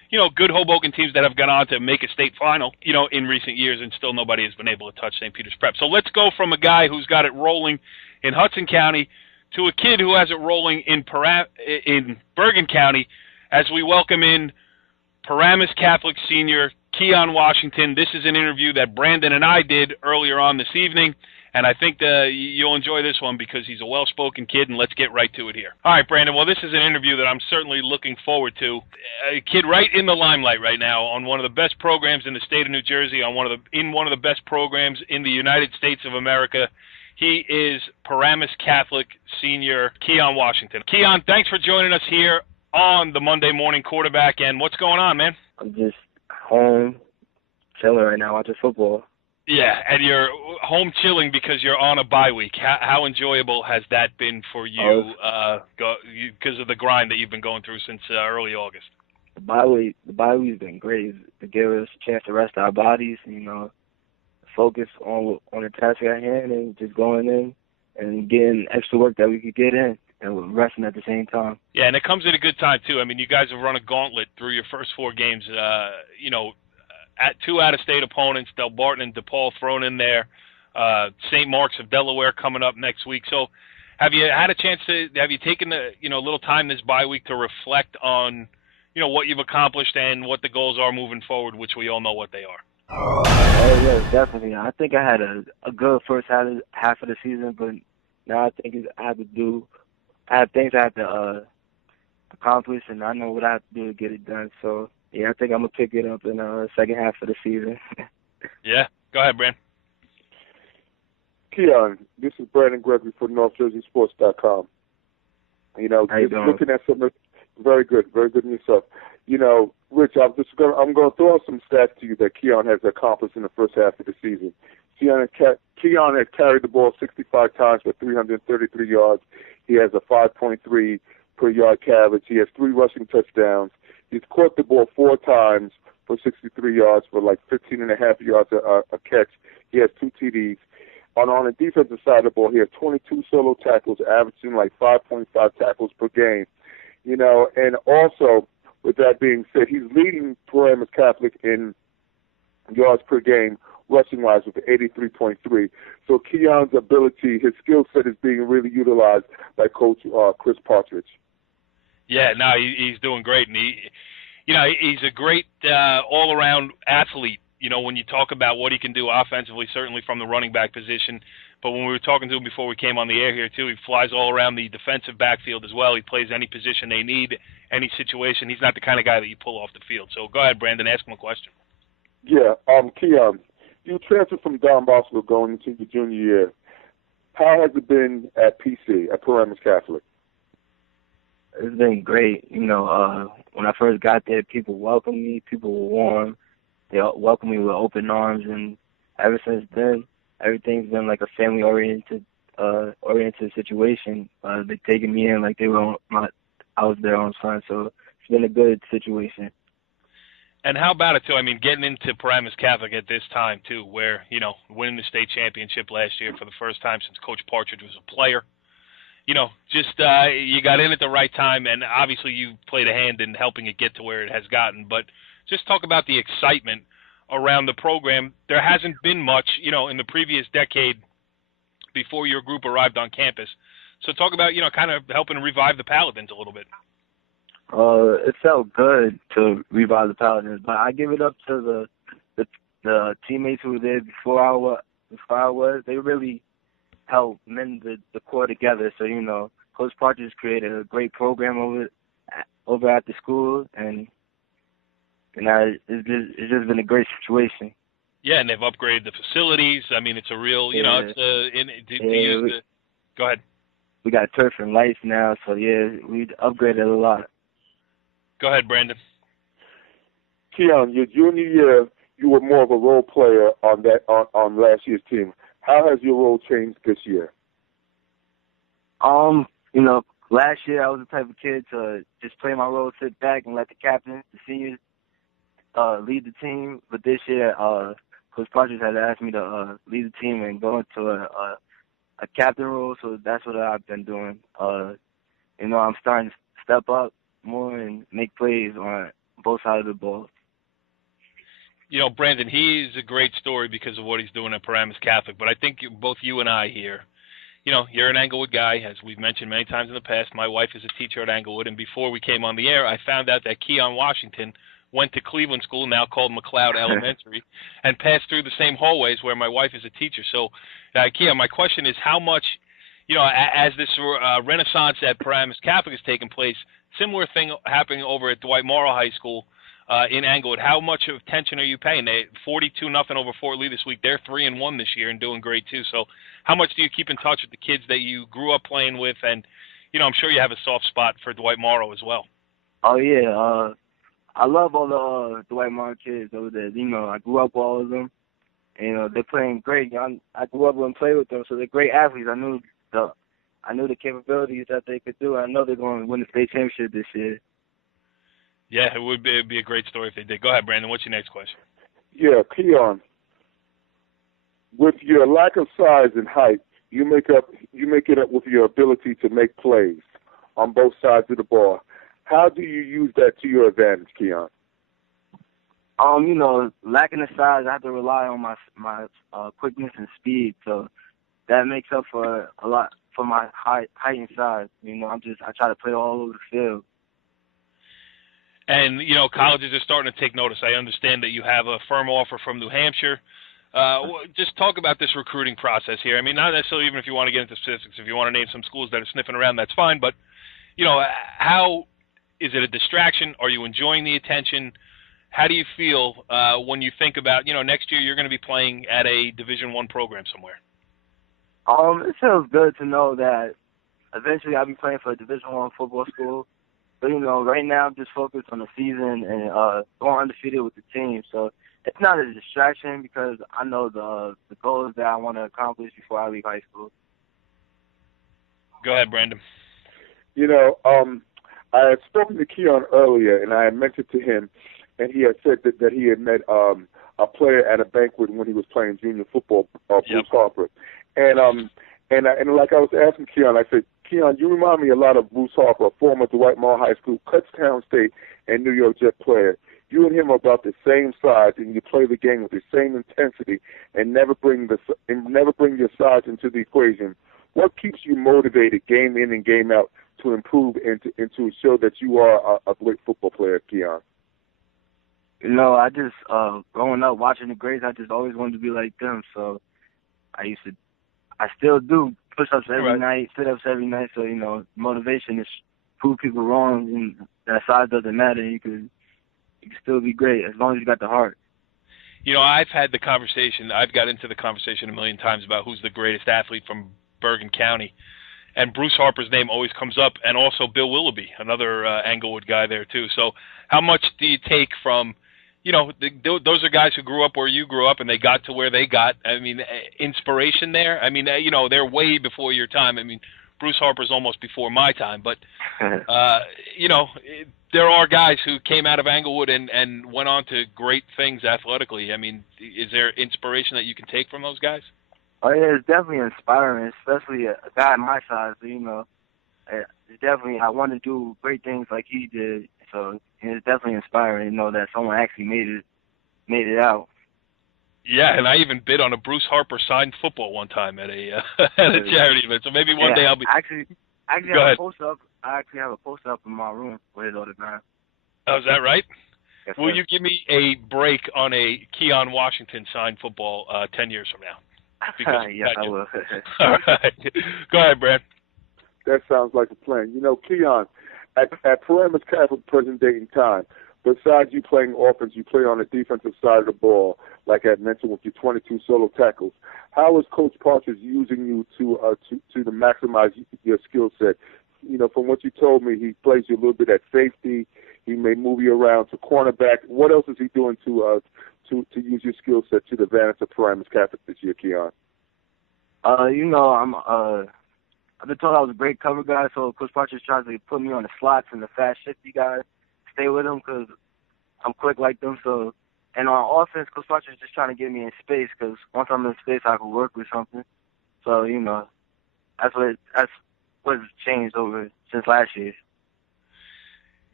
good Hoboken teams that have gone on to make a state final, in recent years, and still nobody has been able to touch St. Peter's Prep. So let's go from a guy who's got it rolling in Hudson County to a kid who has it rolling in Bergen County as we welcome in Paramus Catholic senior Keyon Washington. This is an interview that Brandon and I did earlier on this evening, and I think you'll enjoy this one because he's a well-spoken kid, and let's get right to it here. All right, Brandon, well, this is an interview that I'm certainly looking forward to. A kid right in the limelight right now on one of the best programs in the state of New Jersey, in one of the best programs in the United States of America. He is Paramus Catholic senior Keyon Washington. Keyon, thanks for joining us here on the Monday Morning Quarterback, and what's going on, man? I'm just home chilling right now watching football. Yeah, and you're home chilling because you're on a bye week. How enjoyable has that been for you because of the grind that you've been going through since early August? The bye week's been great to give us a chance to rest our bodies, focus on the task at hand and just going in and getting extra work that we could get in and resting at the same time. Yeah, and it comes at a good time, too. I mean, you guys have run a gauntlet through your first 4 games, at 2 out-of-state opponents, Del Barton and DePaul thrown in there, St. Mark's of Delaware coming up next week. So have you had a chance have you taken a little time this bye week to reflect on, what you've accomplished and what the goals are moving forward, which we all know what they are? Oh, yes, definitely. I think I had a good first half of the season, but now I think I have things I have to accomplish, and I know what I have to do to get it done. So, yeah, I think I'm going to pick it up in the second half of the season. Yeah. Go ahead, Brandon. Keyon, this is Brandon Gregory for NorthJerseySports.com. How you doing? Looking at something very good in yourself. Rich, I'm going to throw some stats to you that Keyon has accomplished in the first half of the season. Keyon has carried the ball 65 times for 333 yards. He has a 5.3 per yard average. He has 3 rushing touchdowns. He's caught the ball 4 times for 63 yards for like 15.5 yards a catch. He has 2 TDs. On the defensive side of the ball, he has 22 solo tackles, averaging like 5.5 tackles per game. And also, with that being said, he's leading Paramus Catholic in yards per game, rushing-wise, with 83.3. So Keyon's ability, his skill set is being really utilized by Coach Chris Partridge. Yeah, no, he's doing great, and he's a great all-around athlete. When you talk about what he can do offensively, certainly from the running back position, but when we were talking to him before we came on the air here too, he flies all around the defensive backfield as well. He plays any position they need, any situation. He's not the kind of guy that you pull off the field. So go ahead, Brandon, ask him a question. Yeah, Keyon, you transferred from Don Bosco going into your junior year. How has it been at PC, at Paramus Catholic? It's been great. When I first got there, people welcomed me. People were warm. They welcomed me with open arms, and ever since then, everything's been like a family-oriented situation. They've taken me in like I was their own son, so it's been a good situation. And how about it, too? I mean, getting into Paramus Catholic at this time, too, where, winning the state championship last year for the first time since Coach Partridge was a player. You got in at the right time, and obviously you played a hand in helping it get to where it has gotten. But just talk about the excitement around the program. There hasn't been much, in the previous decade before your group arrived on campus. So talk about, kind of helping revive the Paladins a little bit. It felt good to revive the Paladins, but I give it up to the teammates who were there before I was. They really helped mend the core together. So, Coach Partridge created a great program over at the school, and it's just been a great situation. Yeah, and they've upgraded the facilities. I mean, it's a real, go ahead. We got turf and lights now, so yeah, we upgraded a lot. Go ahead, Brandon. Keyon, your junior year, you were more of a role player on last year's team. How has your role changed this year? Last year I was the type of kid to just play my role, sit back, and let the captain, the seniors, lead the team. But this year, Coach Partridge had asked me to lead the team and go into a captain role, so that's what I've been doing. I'm starting to step up more and make plays on both sides of the ball. You know, Brandon, he's a great story because of what he's doing at Paramus Catholic, but I think both you and I here, you know, you're an Englewood guy, as we've mentioned many times in the past. My wife is a teacher at Englewood, and before we came on the air, I found out that Keyon Washington went to Cleveland School, now called McLeod Elementary, and passed through the same hallways where my wife is a teacher. So, Keyon, my question is how much, you know, as this renaissance at Paramus Catholic is taking place, similar thing happening over at Dwight Morrow High School in Englewood, how much of attention are you paying? They 42-0 over Fort Lee this week. They're 3-1 this year and doing great too. So how much do you keep in touch with the kids that you grew up playing with? And, you know, I'm sure you have a soft spot for Dwight Morrow as well. Oh, yeah. I love all the Dwight Morrow kids over there. You know, I grew up with all of them. And, you know, they're playing great. I grew up and played with them, so they're great athletes. I knew the capabilities that they could do. I know they're going to win the state championship this year. Yeah, it'd be a great story if they did. Go ahead, Brandon. What's your next question? Yeah, Keyon, with your lack of size and height, you make it up with your ability to make plays on both sides of the ball. How do you use that to your advantage, Keyon? You know, lacking the size, I have to rely on my quickness and speed. So that makes up for a lot for my height and size. You know, I try to play all over the field. And, you know, colleges are starting to take notice. I understand that you have a firm offer from New Hampshire. Just talk about this recruiting process here. I mean, not necessarily even if you want to get into specifics. If you want to name some schools that are sniffing around, that's fine. But, you know, how is it a distraction? Are you enjoying the attention? How do you feel when you think about, you know, next year you're going to be playing at a Division I program somewhere? It feels good to know that eventually I'll be playing for a Division I football school. But, you know, right now I'm just focused on the season and going undefeated with the team. So it's not a distraction because I know the goals that I want to accomplish before I leave high school. Go ahead, Brandon. You know, I had spoken to Keyon earlier, and I had mentioned to him, and he had said that he had met a player at a banquet when he was playing junior football, Bruce Harper. And like I was asking Keyon, I said, Keyon, you remind me a lot of Bruce Harper, a former Dwight Morrow High School, Kutztown State, and New York Jet player. You and him are about the same size, and you play the game with the same intensity, and never bring your size into the equation. What keeps you motivated, game in and game out, to improve and to show that you are a great football player, Keyon? You know, I just growing up watching the greats, I just always wanted to be like them. So I still do push-ups every night, sit-ups every night. So, you know, motivation is prove people wrong, and that size doesn't matter. You can still be great as long as you got the heart. You know, I've got into the conversation a million times about who's the greatest athlete from Bergen County. And Bruce Harper's name always comes up, and also Bill Willoughby, another Englewood guy there too. So how much do you take from, you know, those are guys who grew up where you grew up and they got to where they got. I mean, inspiration there. I mean, you know, they're way before your time. I mean, Bruce Harper's almost before my time. But, you know, there are guys who came out of Englewood and went on to great things athletically. I mean, is there inspiration that you can take from those guys? Oh, yeah, it's definitely inspiring, especially a guy my size. You know, it's definitely, I want to do great things like he did. So it's definitely inspiring to know that someone actually made it out. Yeah, and I even bid on a Bruce Harper signed football one time at a charity event. So maybe one day I'll be. Actually Go ahead. I actually have a poster up in my room with his autograph. Oh, is that right? Yes, Will sir. you give me a break on a Keyon Washington signed football 10 years from now? Yes, I will. All right. Go ahead, Brad. That sounds like a plan. You know, Keyon, at Paramus Catholic present day in time, besides you playing offense, you play on the defensive side of the ball, like I mentioned with your 22 solo tackles. How is Coach Partridge using you to maximize your skill set? You know, from what you told me, he plays you a little bit at safety. He may move you around to cornerback. What else is he doing to use your skill set to the advantage of Paramus Catholic this year, Keyon? You know, I've been told I was a great cover guy, so Coach Partridge tries to put me on the slots and the fast, shifty guys. Stay with them because I'm quick like them. So, and on offense, Coach Partridge is just trying to get me in space because once I'm in space, I can work with something. So, you know, that's what's changed over since last year.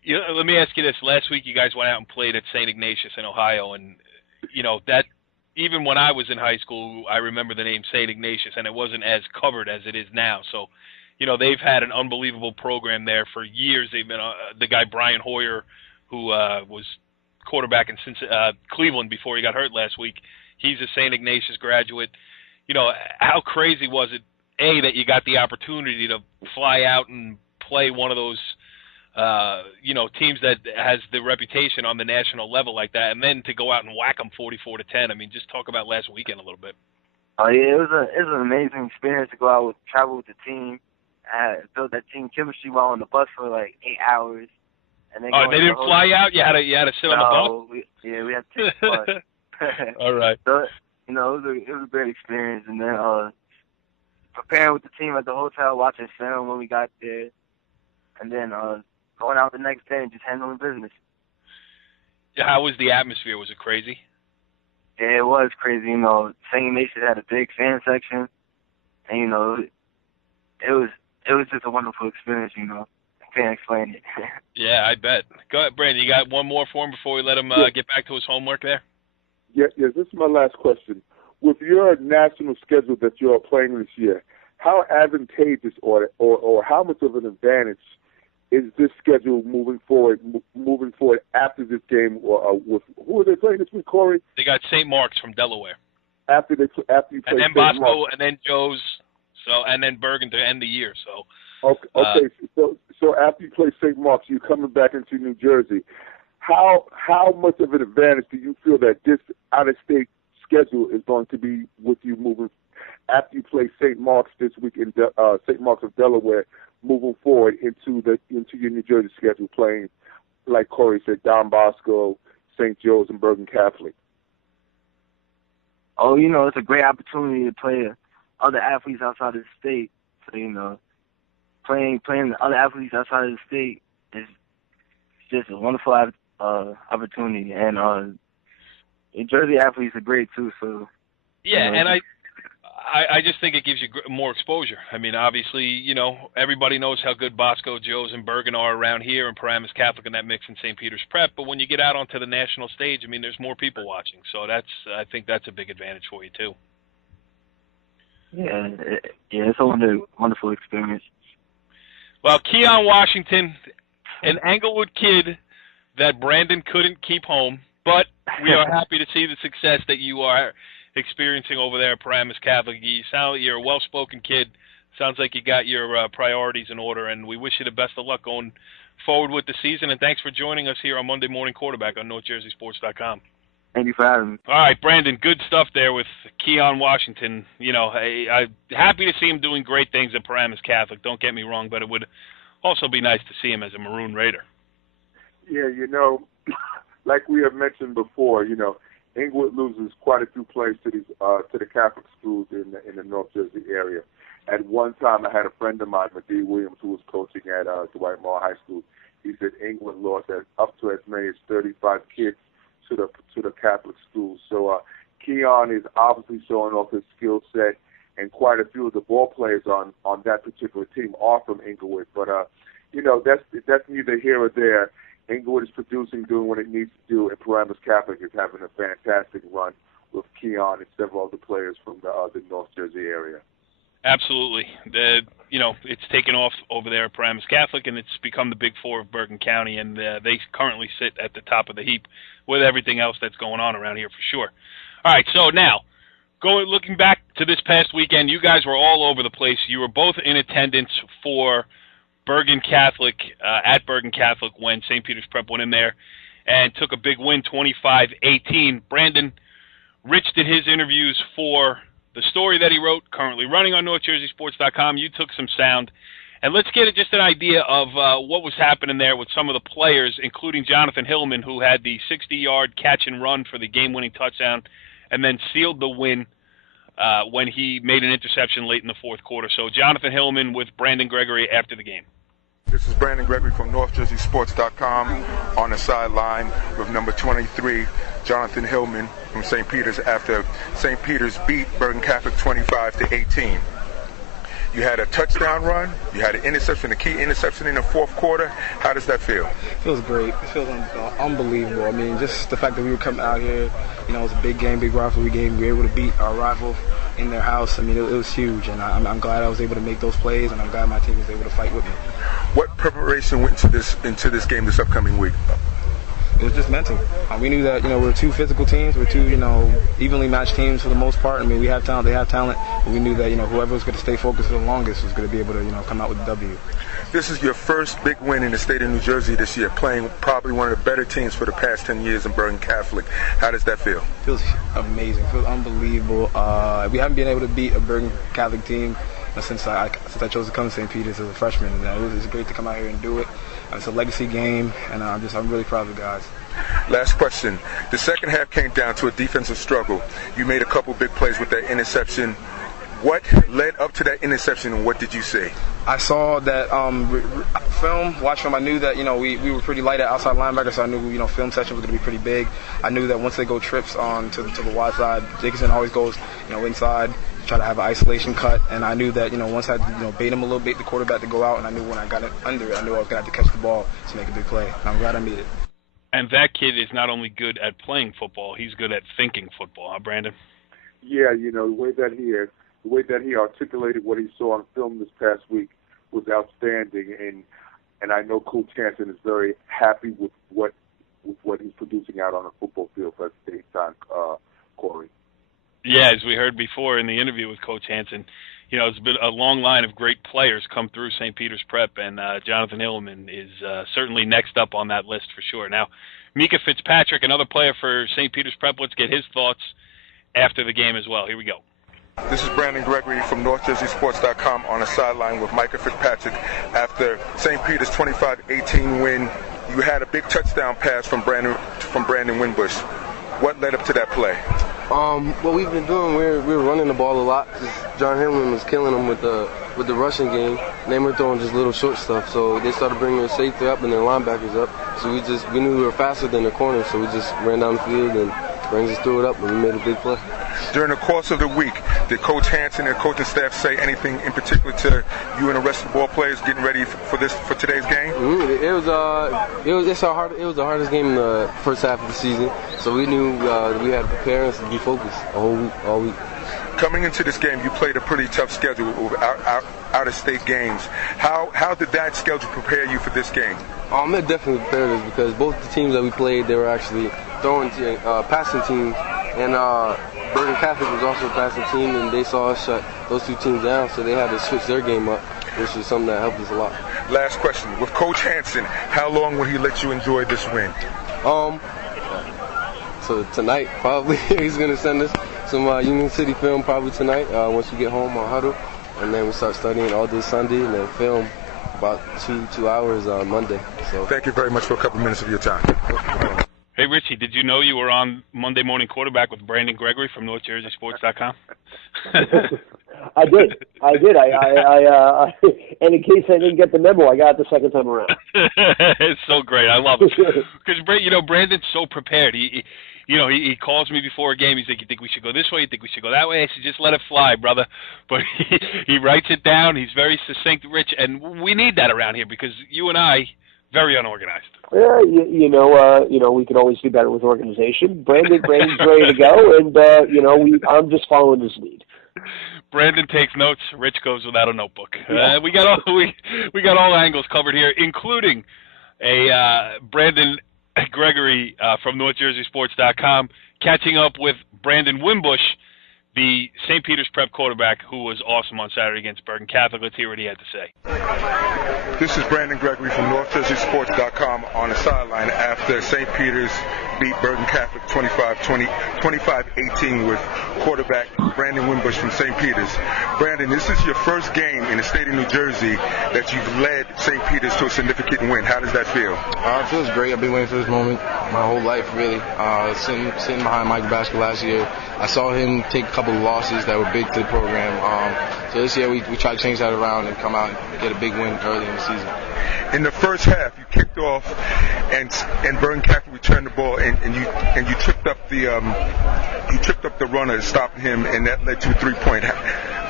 Let me ask you this. Last week you guys went out and played at St. Ignatius in Ohio, and, that even when I was in high school, I remember the name St. Ignatius, and it wasn't as covered as it is now. So, they've had an unbelievable program there for years. They've been the guy Brian Hoyer, who was quarterback in Cleveland before he got hurt last week. He's a St. Ignatius graduate. How crazy was it, that you got the opportunity to fly out and play one of those, teams that has the reputation on the national level like that, and then to go out and whack them 44-10. I mean, just talk about last weekend a little bit. Oh yeah, it was an amazing experience to go out travel with the team. I built that team chemistry while on the bus for like 8 hours. And then they didn't fly out? You had to sit on the bus? We had to take the bus. All right. So, it was a great experience. And then preparing with the team at the hotel, watching film when we got there, and then going out the next day and just handling business. How was the atmosphere? Was it crazy? Yeah, it was crazy. St. Ignatius had a big fan section, and it was just a wonderful experience. I can't explain it. Yeah, I bet. Go ahead, Brandon. You got one more for him before we let him get back to his homework there? Yes, this is my last question. With your national schedule that you're playing this year, how advantageous or how much of an advantage is this schedule moving forward after this game? With who are they playing this week, Corey? They got St. Mark's from Delaware. After you play and then Bosco, and then Joe's, and then Bergen to end the year. So okay. So after you play St. Mark's, you're coming back into New Jersey. How much of an advantage do you feel that this out-of-state schedule is going to be with you moving after you play St. Mark's this week in St. Mark's of Delaware, moving forward into your New Jersey schedule, playing, like Corey said, Don Bosco, St. Joe's, and Bergen Catholic? Oh, it's a great opportunity to play other athletes outside of the state. So, playing the other athletes outside of the state is just a wonderful opportunity. And Jersey athletes are great too. So yeah, and I just think it gives you more exposure. I mean, obviously, everybody knows how good Bosco, Joe's, and Bergen are around here, and Paramus Catholic in that mix in St. Peter's Prep. But when you get out onto the national stage, I mean, there's more people watching. So I think that's a big advantage for you too. Yeah, it's a wonderful experience. Well, Keyon Washington, an Englewood kid that Brandon couldn't keep home, but we are happy to see the success that you are experiencing over there at Paramus Catholic. You sound like you're a well-spoken kid. Sounds like you got your priorities in order, and we wish you the best of luck going forward with the season. And thanks for joining us here on Monday Morning Quarterback on NorthJerseySports.com. Thank you for having me. All right, Brandon, good stuff there with Keyon Washington. I'm happy to see him doing great things at Paramus Catholic. Don't get me wrong, but it would also be nice to see him as a Maroon Raider. Yeah, like we have mentioned before, Englewood loses quite a few players to the Catholic schools in the North Jersey area. At one time, I had a friend of mine, Madi Williams, who was coaching at Dwight Moore High School. He said Englewood lost up to as many as 35 kids to the Catholic schools. So Keyon is obviously showing off his skill set, and quite a few of the ball players on that particular team are from Englewood. But that's neither here or there. Englewood is producing, doing what it needs to do, and Paramus Catholic is having a fantastic run with Keyon and several other players from the North Jersey area. Absolutely. It's taken off over there at Paramus Catholic, and it's become the Big Four of Bergen County, and they currently sit at the top of the heap with everything else that's going on around here for sure. All right, so now, looking back to this past weekend, you guys were all over the place. You were both in attendance for Bergen Catholic, at Bergen Catholic when St. Peter's Prep went in there and took a big win, 25-18. Brandon, Rich did his interviews for the story that he wrote, currently running on NorthJerseySports.com. You took some sound. And let's get just an idea of what was happening there with some of the players, including Jonathan Hillman, who had the 60-yard catch and run for the game-winning touchdown and then sealed the win when he made an interception late in the fourth quarter. So Jonathan Hillman with Brandon Gregory after the game. This is Brandon Gregory from NorthJerseySports.com on the sideline with number 23, Jonathan Hillman from St. Peter's after St. Peter's beat Bergen Catholic 25-18. You had a touchdown run. You had an interception, a key interception in the fourth quarter. How does that feel? It feels great. It feels unbelievable. I mean, just the fact that we were coming out here, you know, it was a big game, big rivalry game. We were able to beat our rival in their house. I mean, it was huge, and I'm glad I was able to make those plays, and I'm glad my team was able to fight with me. What preparation went into this game this upcoming week? It was just mental. We knew that, you know, we're two physical teams. We're two, you know, evenly matched teams for the most part. I mean, we have talent, they have talent. But we knew that, you know, whoever was going to stay focused for the longest was going to be able to, you know, come out with a W. This is your first big win in the state of New Jersey this year, playing probably one of the better teams for the past 10 years in Bergen Catholic. How does that feel? It feels amazing. It feels unbelievable. We haven't been able to beat a Bergen Catholic team since I chose to come to St. Peter's as a freshman. And it was great to come out here and do it. It's a legacy game, and I'm really proud of the guys. Last question. The second half came down to a defensive struggle. You made a couple big plays with that interception. What led up to that interception, and what did you see? I saw that watch film. I knew that, you know, we were pretty light at outside linebacker, so I knew, you know, film session was going to be pretty big. I knew that once they go trips on to the wide side, Dickinson always goes, you know, inside, try to have an isolation cut, and I knew that, you know, once I, you know, bait him a little bit, the quarterback to go out, and I knew when I got it under it, I knew I was going to have to catch the ball to make a big play, and I'm glad I made it. And that kid is not only good at playing football, he's good at thinking football, huh, Brandon? Yeah, you know, the way that he articulated what he saw on film this past week was outstanding, and I know Coach Hansen is very happy with what he's producing out on the football field for the state time, Corey. Yeah, as we heard before in the interview with Coach Hansen, you know, there's been a long line of great players come through St. Peter's Prep, and Jonathan Hillman is certainly next up on that list for sure. Now, Mika Fitzpatrick, another player for St. Peter's Prep, let's get his thoughts after the game as well. Here we go. This is Brandon Gregory from NorthJerseySports.com on the sideline with Micah Fitzpatrick after St. Peter's 25-18 win. You had a big touchdown pass from Brandon Winbush. What led up to that play? What we've been doing, we're running the ball a lot. John Hillman was killing them with the rushing game. And then we're throwing just little short stuff. So they started bringing their safety up and their linebackers up. So we knew we were faster than the corner. So we just ran down the field and Brings us threw it up and we made a big play. During the course of the week, did Coach Hansen and coaching staff say anything in particular to you and the rest of the ball players getting ready for today's game? Mm-hmm. It was the hardest game in the first half of the season, so we knew we had to prepare and be focused all week. Coming into this game, you played a pretty tough schedule with out-of-state games. How did that schedule prepare you for this game? It definitely prepared us because both the teams that we played, they were actually passing teams, and Bergen Catholic was also a passing team, and they saw us shut those two teams down, so they had to switch their game up, which was something that helped us a lot. Last question. With Coach Hansen, how long will he let you enjoy this win? So tonight, probably, he's going to send us some Union City film probably tonight once we get home on huddle, and then we start studying all this Sunday and then film about two hours on Monday. So thank you very much for a couple minutes of your time. Hey, Richie, did you know you were on Monday Morning Quarterback with Brandon Gregory from NorthJerseySports.com? I did. And in case I didn't get the memo, I got it the second time around. It's so great. I love it. Because, Brandon's so prepared. He calls me before a game. He's like, you think we should go this way? You think we should go that way? I said, just let it fly, brother. But he writes it down. He's very succinct, Rich. And we need that around here because you and I, very unorganized. Yeah, we could always do better with organization. Brandon's ready to go, and I'm just following his lead. Brandon takes notes. Rich goes without a notebook. We got all angles covered here, including a Brandon Gregory from NorthJerseySports.com catching up with Brandon Winbush, the St. Peter's Prep quarterback who was awesome on Saturday against Bergen Catholic. Let's hear what he had to say. This is Brandon Gregory from NorthJerseySports.com on the sideline after St. Peter's beat Bergen Catholic 25-18 with quarterback Brandon Winbush from St. Peter's. Brandon, this is your first game in the state of New Jersey that you've led St. Peter's to a significant win. How does that feel? It feels great. I've been waiting for this moment my whole life, really. Sitting behind Mike Basket last year, I saw him take a couple of losses that were big to the program. So this year we tried to change that around and come out and get a big win early in the season. In the first half, you kicked off, and Bergen Catholic returned the ball, and you tripped up the runner, stopping him, and that led to a 3-point.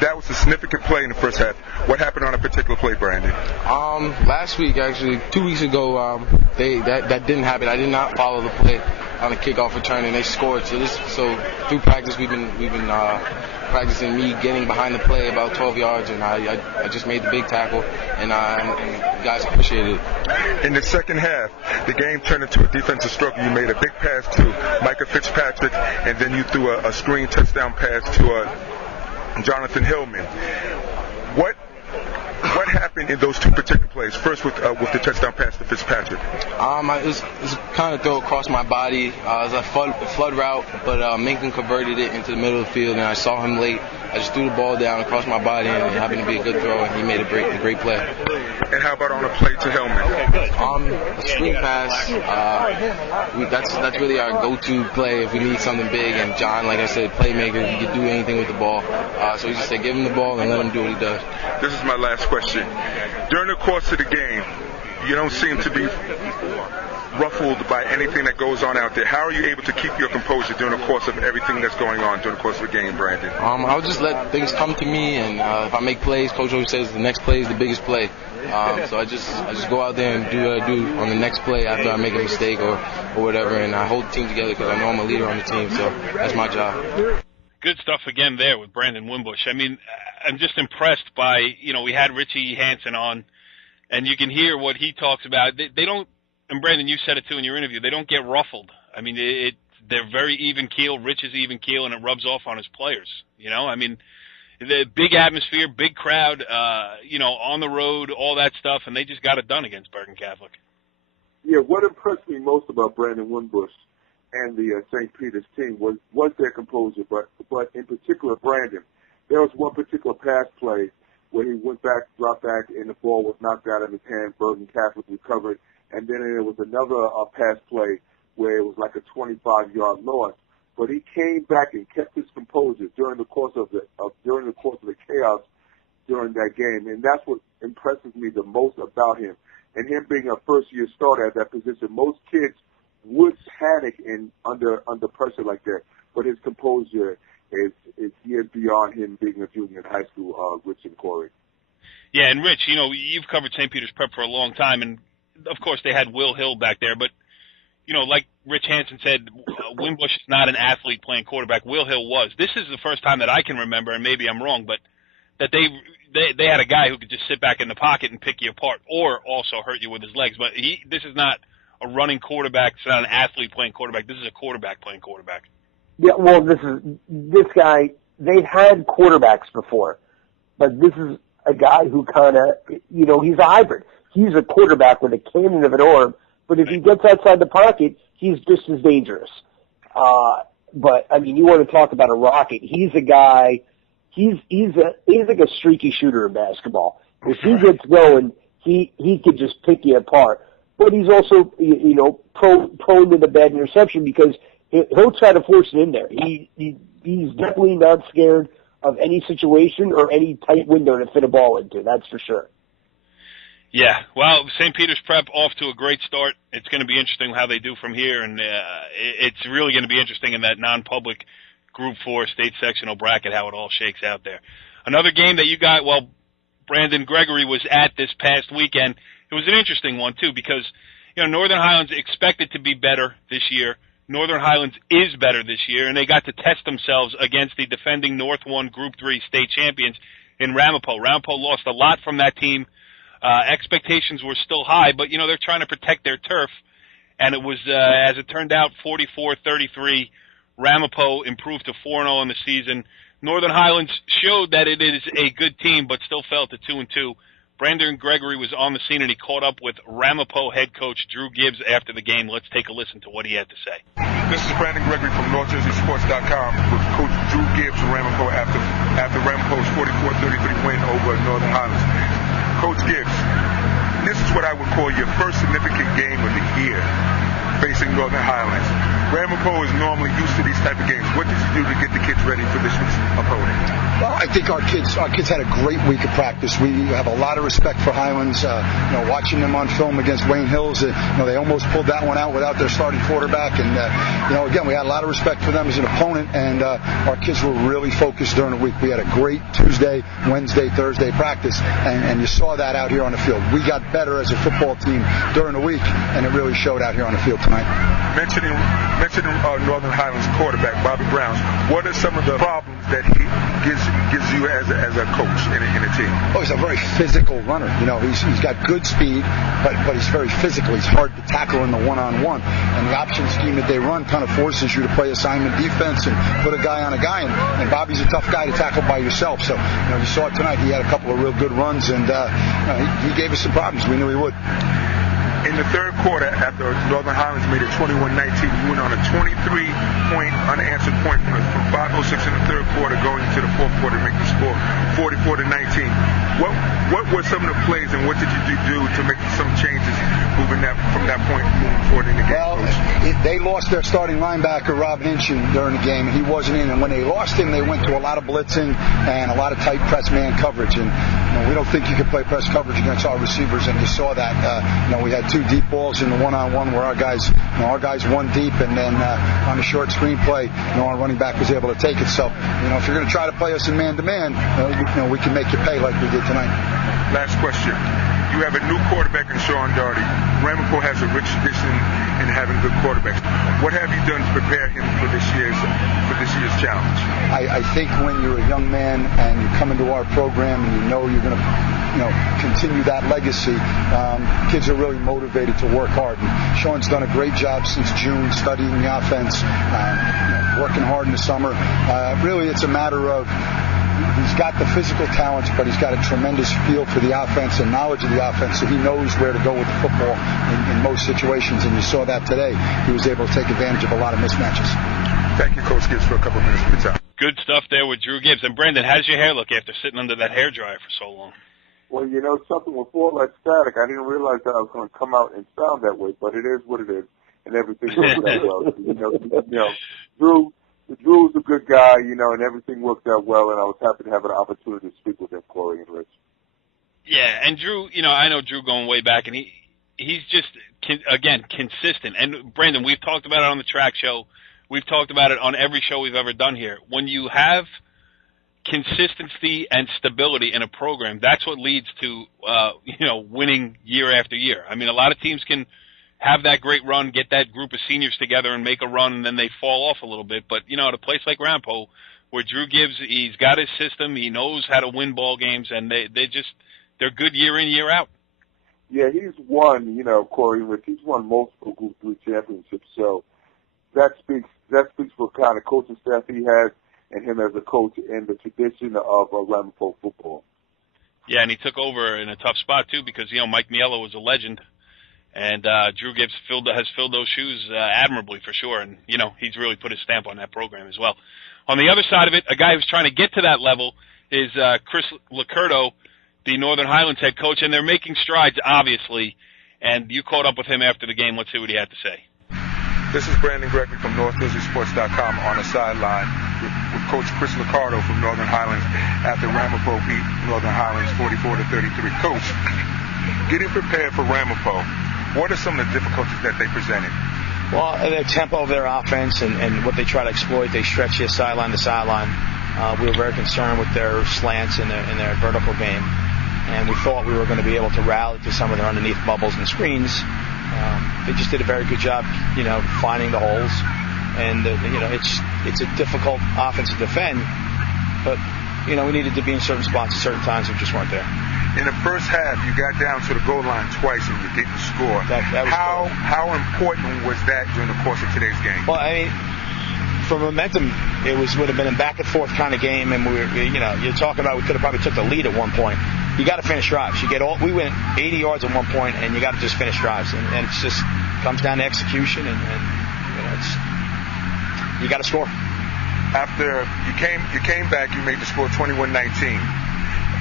that was a significant play in the first half. What happened on a particular play, Brandon? Last week, actually, 2 weeks ago, that didn't happen. I did not follow the play on a kickoff return, and they scored. So through practice, we've been practicing me getting behind the play about 12 yards, and I just made the big tackle, and guys appreciated it. In the second half, the game turned into a defensive struggle. You made a big pass to Micah Fitzpatrick, and then you threw a screen touchdown pass to Jonathan Hillman. What happened in those two particular plays? First with the touchdown pass to Fitzpatrick. It was kind of throw across my body. It was a flood route, but Minkin converted it into the middle of the field, and I saw him late. I just threw the ball down across my body, and it happened to be a good throw, and he made a great play. And how about on a play to Hillman? A screen pass. That's really our go-to play if we need something big. And John, like I said, playmaker, he can do anything with the ball. So we just said, give him the ball and let him do what he does. This is my last question. During the course of the game, you don't seem to be ruffled by anything that goes on out there. How are you able to keep your composure during the course of everything that's going on during the course of the game, Brandon? I'll just let things come to me, and if I make plays, Coach always says the next play is the biggest play. So I just go out there and do what I do on the next play after I make a mistake or whatever, and I hold the team together because I know I'm a leader on the team, so that's my job. Good stuff again there with Brandon Wimbush. I mean, I'm just impressed by, we had Richie Hansen on, and you can hear what he talks about. They don't, and Brandon, you said it too in your interview, they don't get ruffled. I mean, they're very even keel. Rich is even keel, and it rubs off on his players. I mean, the big atmosphere, big crowd, on the road, all that stuff, and they just got it done against Bergen Catholic. Yeah, what impressed me most about Brandon Wimbush and the St. Peter's team was their composure, but in particular Brandon. There was one particular pass play where he went back, dropped back, and the ball was knocked out of his hand. Bergen Catholic recovered, and then there was another pass play where it was like a 25-yard loss. But he came back and kept his composure during the course of the chaos during that game, and that's what impresses me the most about him. And him being a first-year starter at that position, most kids would panic under pressure like that, but his composure is years beyond him being a junior in high school, Rich and Corey. Yeah, and Rich, you've covered St. Peter's Prep for a long time, and of course they had Will Hill back there, but like Rich Hansen said, Wimbush is not an athlete playing quarterback. Will Hill was. This is the first time that I can remember, and maybe I'm wrong, but that they had a guy who could just sit back in the pocket and pick you apart, or also hurt you with his legs. But this is not a running quarterback. It's not an athlete playing quarterback. This is a quarterback playing quarterback. Yeah, well, this guy. They've had quarterbacks before, but this is a guy who kind of, he's a hybrid. He's a quarterback with a cannon of an arm, but if he gets outside the pocket, he's just as dangerous. But I mean, you want to talk about a rocket? He's a guy. He's like a streaky shooter in basketball. If he gets going, he could just pick you apart. But he's also, prone to the bad interception because he'll try to force it in there. He's definitely not scared of any situation or any tight window to fit a ball into. That's for sure. Yeah, well, St. Peter's Prep off to a great start. It's going to be interesting how they do from here, and it's really going to be interesting in that non-public Group 4 state sectional bracket how it all shakes out there. Another game that you got, Brandon Gregory was at this past weekend. It was an interesting one, too, because, Northern Highlands expected to be better this year. Northern Highlands is better this year, and they got to test themselves against the defending North 1 Group 3 state champions in Ramapo. Ramapo lost a lot from that team. Expectations were still high, but, they're trying to protect their turf, and it was, as it turned out, 44-33. Ramapo improved to 4-0 in the season. Northern Highlands showed that it is a good team, but still fell to 2-2. Brandon Gregory was on the scene, and he caught up with Ramapo head coach Drew Gibbs after the game. Let's take a listen to what he had to say. This is Brandon Gregory from NorthJerseySports.com with Coach Drew Gibbs from Ramapo after Ramapo's 44-33 win over Northern Highlands. Coach Gibbs, this is what I would call your first significant game of the year facing Northern Highlands. Ramapo is normally used to these type of games. What did you do to get the kids ready for this week's opponent? Well, I think our kids had a great week of practice. We have a lot of respect for Highlands. Watching them on film against Wayne Hills, they almost pulled that one out without their starting quarterback. And again, we had a lot of respect for them as an opponent. And our kids were really focused during the week. We had a great Tuesday, Wednesday, Thursday practice, and you saw that out here on the field. We got better as a football team during the week, and it really showed out here on the field tonight. Mentioning Northern Highlands quarterback Bobby Brown, what are some of the problems that he gives you as a coach in a team? Oh, he's a very physical runner. He's got good speed, but he's very physical. He's hard to tackle in the one-on-one, and the option scheme that they run kind of forces you to play assignment defense and put a guy on a guy. And Bobby's a tough guy to tackle by yourself. So you saw it tonight. He had a couple of real good runs, and he gave us some problems. We knew he would. In the third quarter, after Northern Highlands made it 21-19, you went on a 23-point unanswered point from 5:06 in the third quarter going into the fourth quarter to make the score 44-19. What were some of the plays, and what did you do to make some changes from that point moving forward in the game? Well, they lost their starting linebacker, Rob Hansen, during the game, and he wasn't in. And when they lost him, they went to a lot of blitzing and a lot of tight press man coverage. And we don't think you can play press coverage against our receivers, and you saw that. We had 2 deep balls in the one-on-one where our guys won deep, and then on the short screen play, our running back was able to take it. So, if you're going to try to play us in man-to-man, we can make you pay like we did tonight. Last question. You have a new quarterback in Sean Doherty. Ramapo has a rich tradition in having good quarterbacks. What have you done to prepare him for this year's challenge? I think when you're a young man and you come into our program and you're going to continue that legacy, kids are really motivated to work hard. And Sean's done a great job since June studying the offense, working hard in the summer. Really, it's a matter of he's got the physical talents, but he's got a tremendous feel for the offense and knowledge of the offense, so he knows where to go with the football in most situations, and you saw that today. He was able to take advantage of a lot of mismatches. Thank you, Coach Gibbs, for a couple of minutes of your time. Good stuff there with Drew Gibbs. And Brandon, how does your hair look after sitting under that hairdryer for so long? Well, something with all that static, I didn't realize that I was going to come out and sound that way, but it is what it is, and everything worked out well. Drew's a good guy, and everything worked out well, and I was happy to have an opportunity to speak with him, Corey and Rich. Yeah, and Drew, I know Drew going way back, and he's just, again, consistent. And, Brandon, we've talked about it on the track show. We've talked about it on every show we've ever done here. When you have consistency and stability in a program, that's what leads to, winning year after year. I mean, a lot of teams can have that great run, get that group of seniors together and make a run, and then they fall off a little bit. But, at a place like Ramapo, where Drew Gibbs, he's got his system, he knows how to win ball games, and they're good year in, year out. Yeah, he's won, Corey, he's won multiple Group 3 championships, so that speaks for the kind of coaching staff he has and him as a coach and the tradition of Ramapo football. Yeah, and he took over in a tough spot, too, because, Mike Miele was a legend. And Drew Gibbs has filled those shoes admirably for sure. And, he's really put his stamp on that program as well. On the other side of it, a guy who's trying to get to that level is Chris Licurdo, the Northern Highlands head coach. And they're making strides, obviously. And you caught up with him after the game. Let's see what he had to say. This is Brandon Gregory from NorthJerseySports.com on the sideline with Coach Chris Licurdo from Northern Highlands after Ramapo beat Northern Highlands 44-33. Coach, getting prepared for Ramapo, what are some of the difficulties that they presented? Well, the tempo of their offense and what they try to exploit, they stretch you sideline to sideline. We were very concerned with their slants in their vertical game, and we thought we were going to be able to rally to some of their underneath bubbles and screens. They just did a very good job, finding the holes, and it's a difficult offense to defend, but we needed to be in certain spots at certain times that just weren't there. In the first half, you got down to the goal line twice and you didn't score. That was how important was that during the course of today's game? Well, I mean, for momentum, would have been a back and forth kind of game, and you're talking about we could have probably took the lead at one point. You got to finish drives. We went 80 yards at one point, and you got to just finish drives, and it just comes down to execution, and you got to score. After you came back, you made the score 21-19.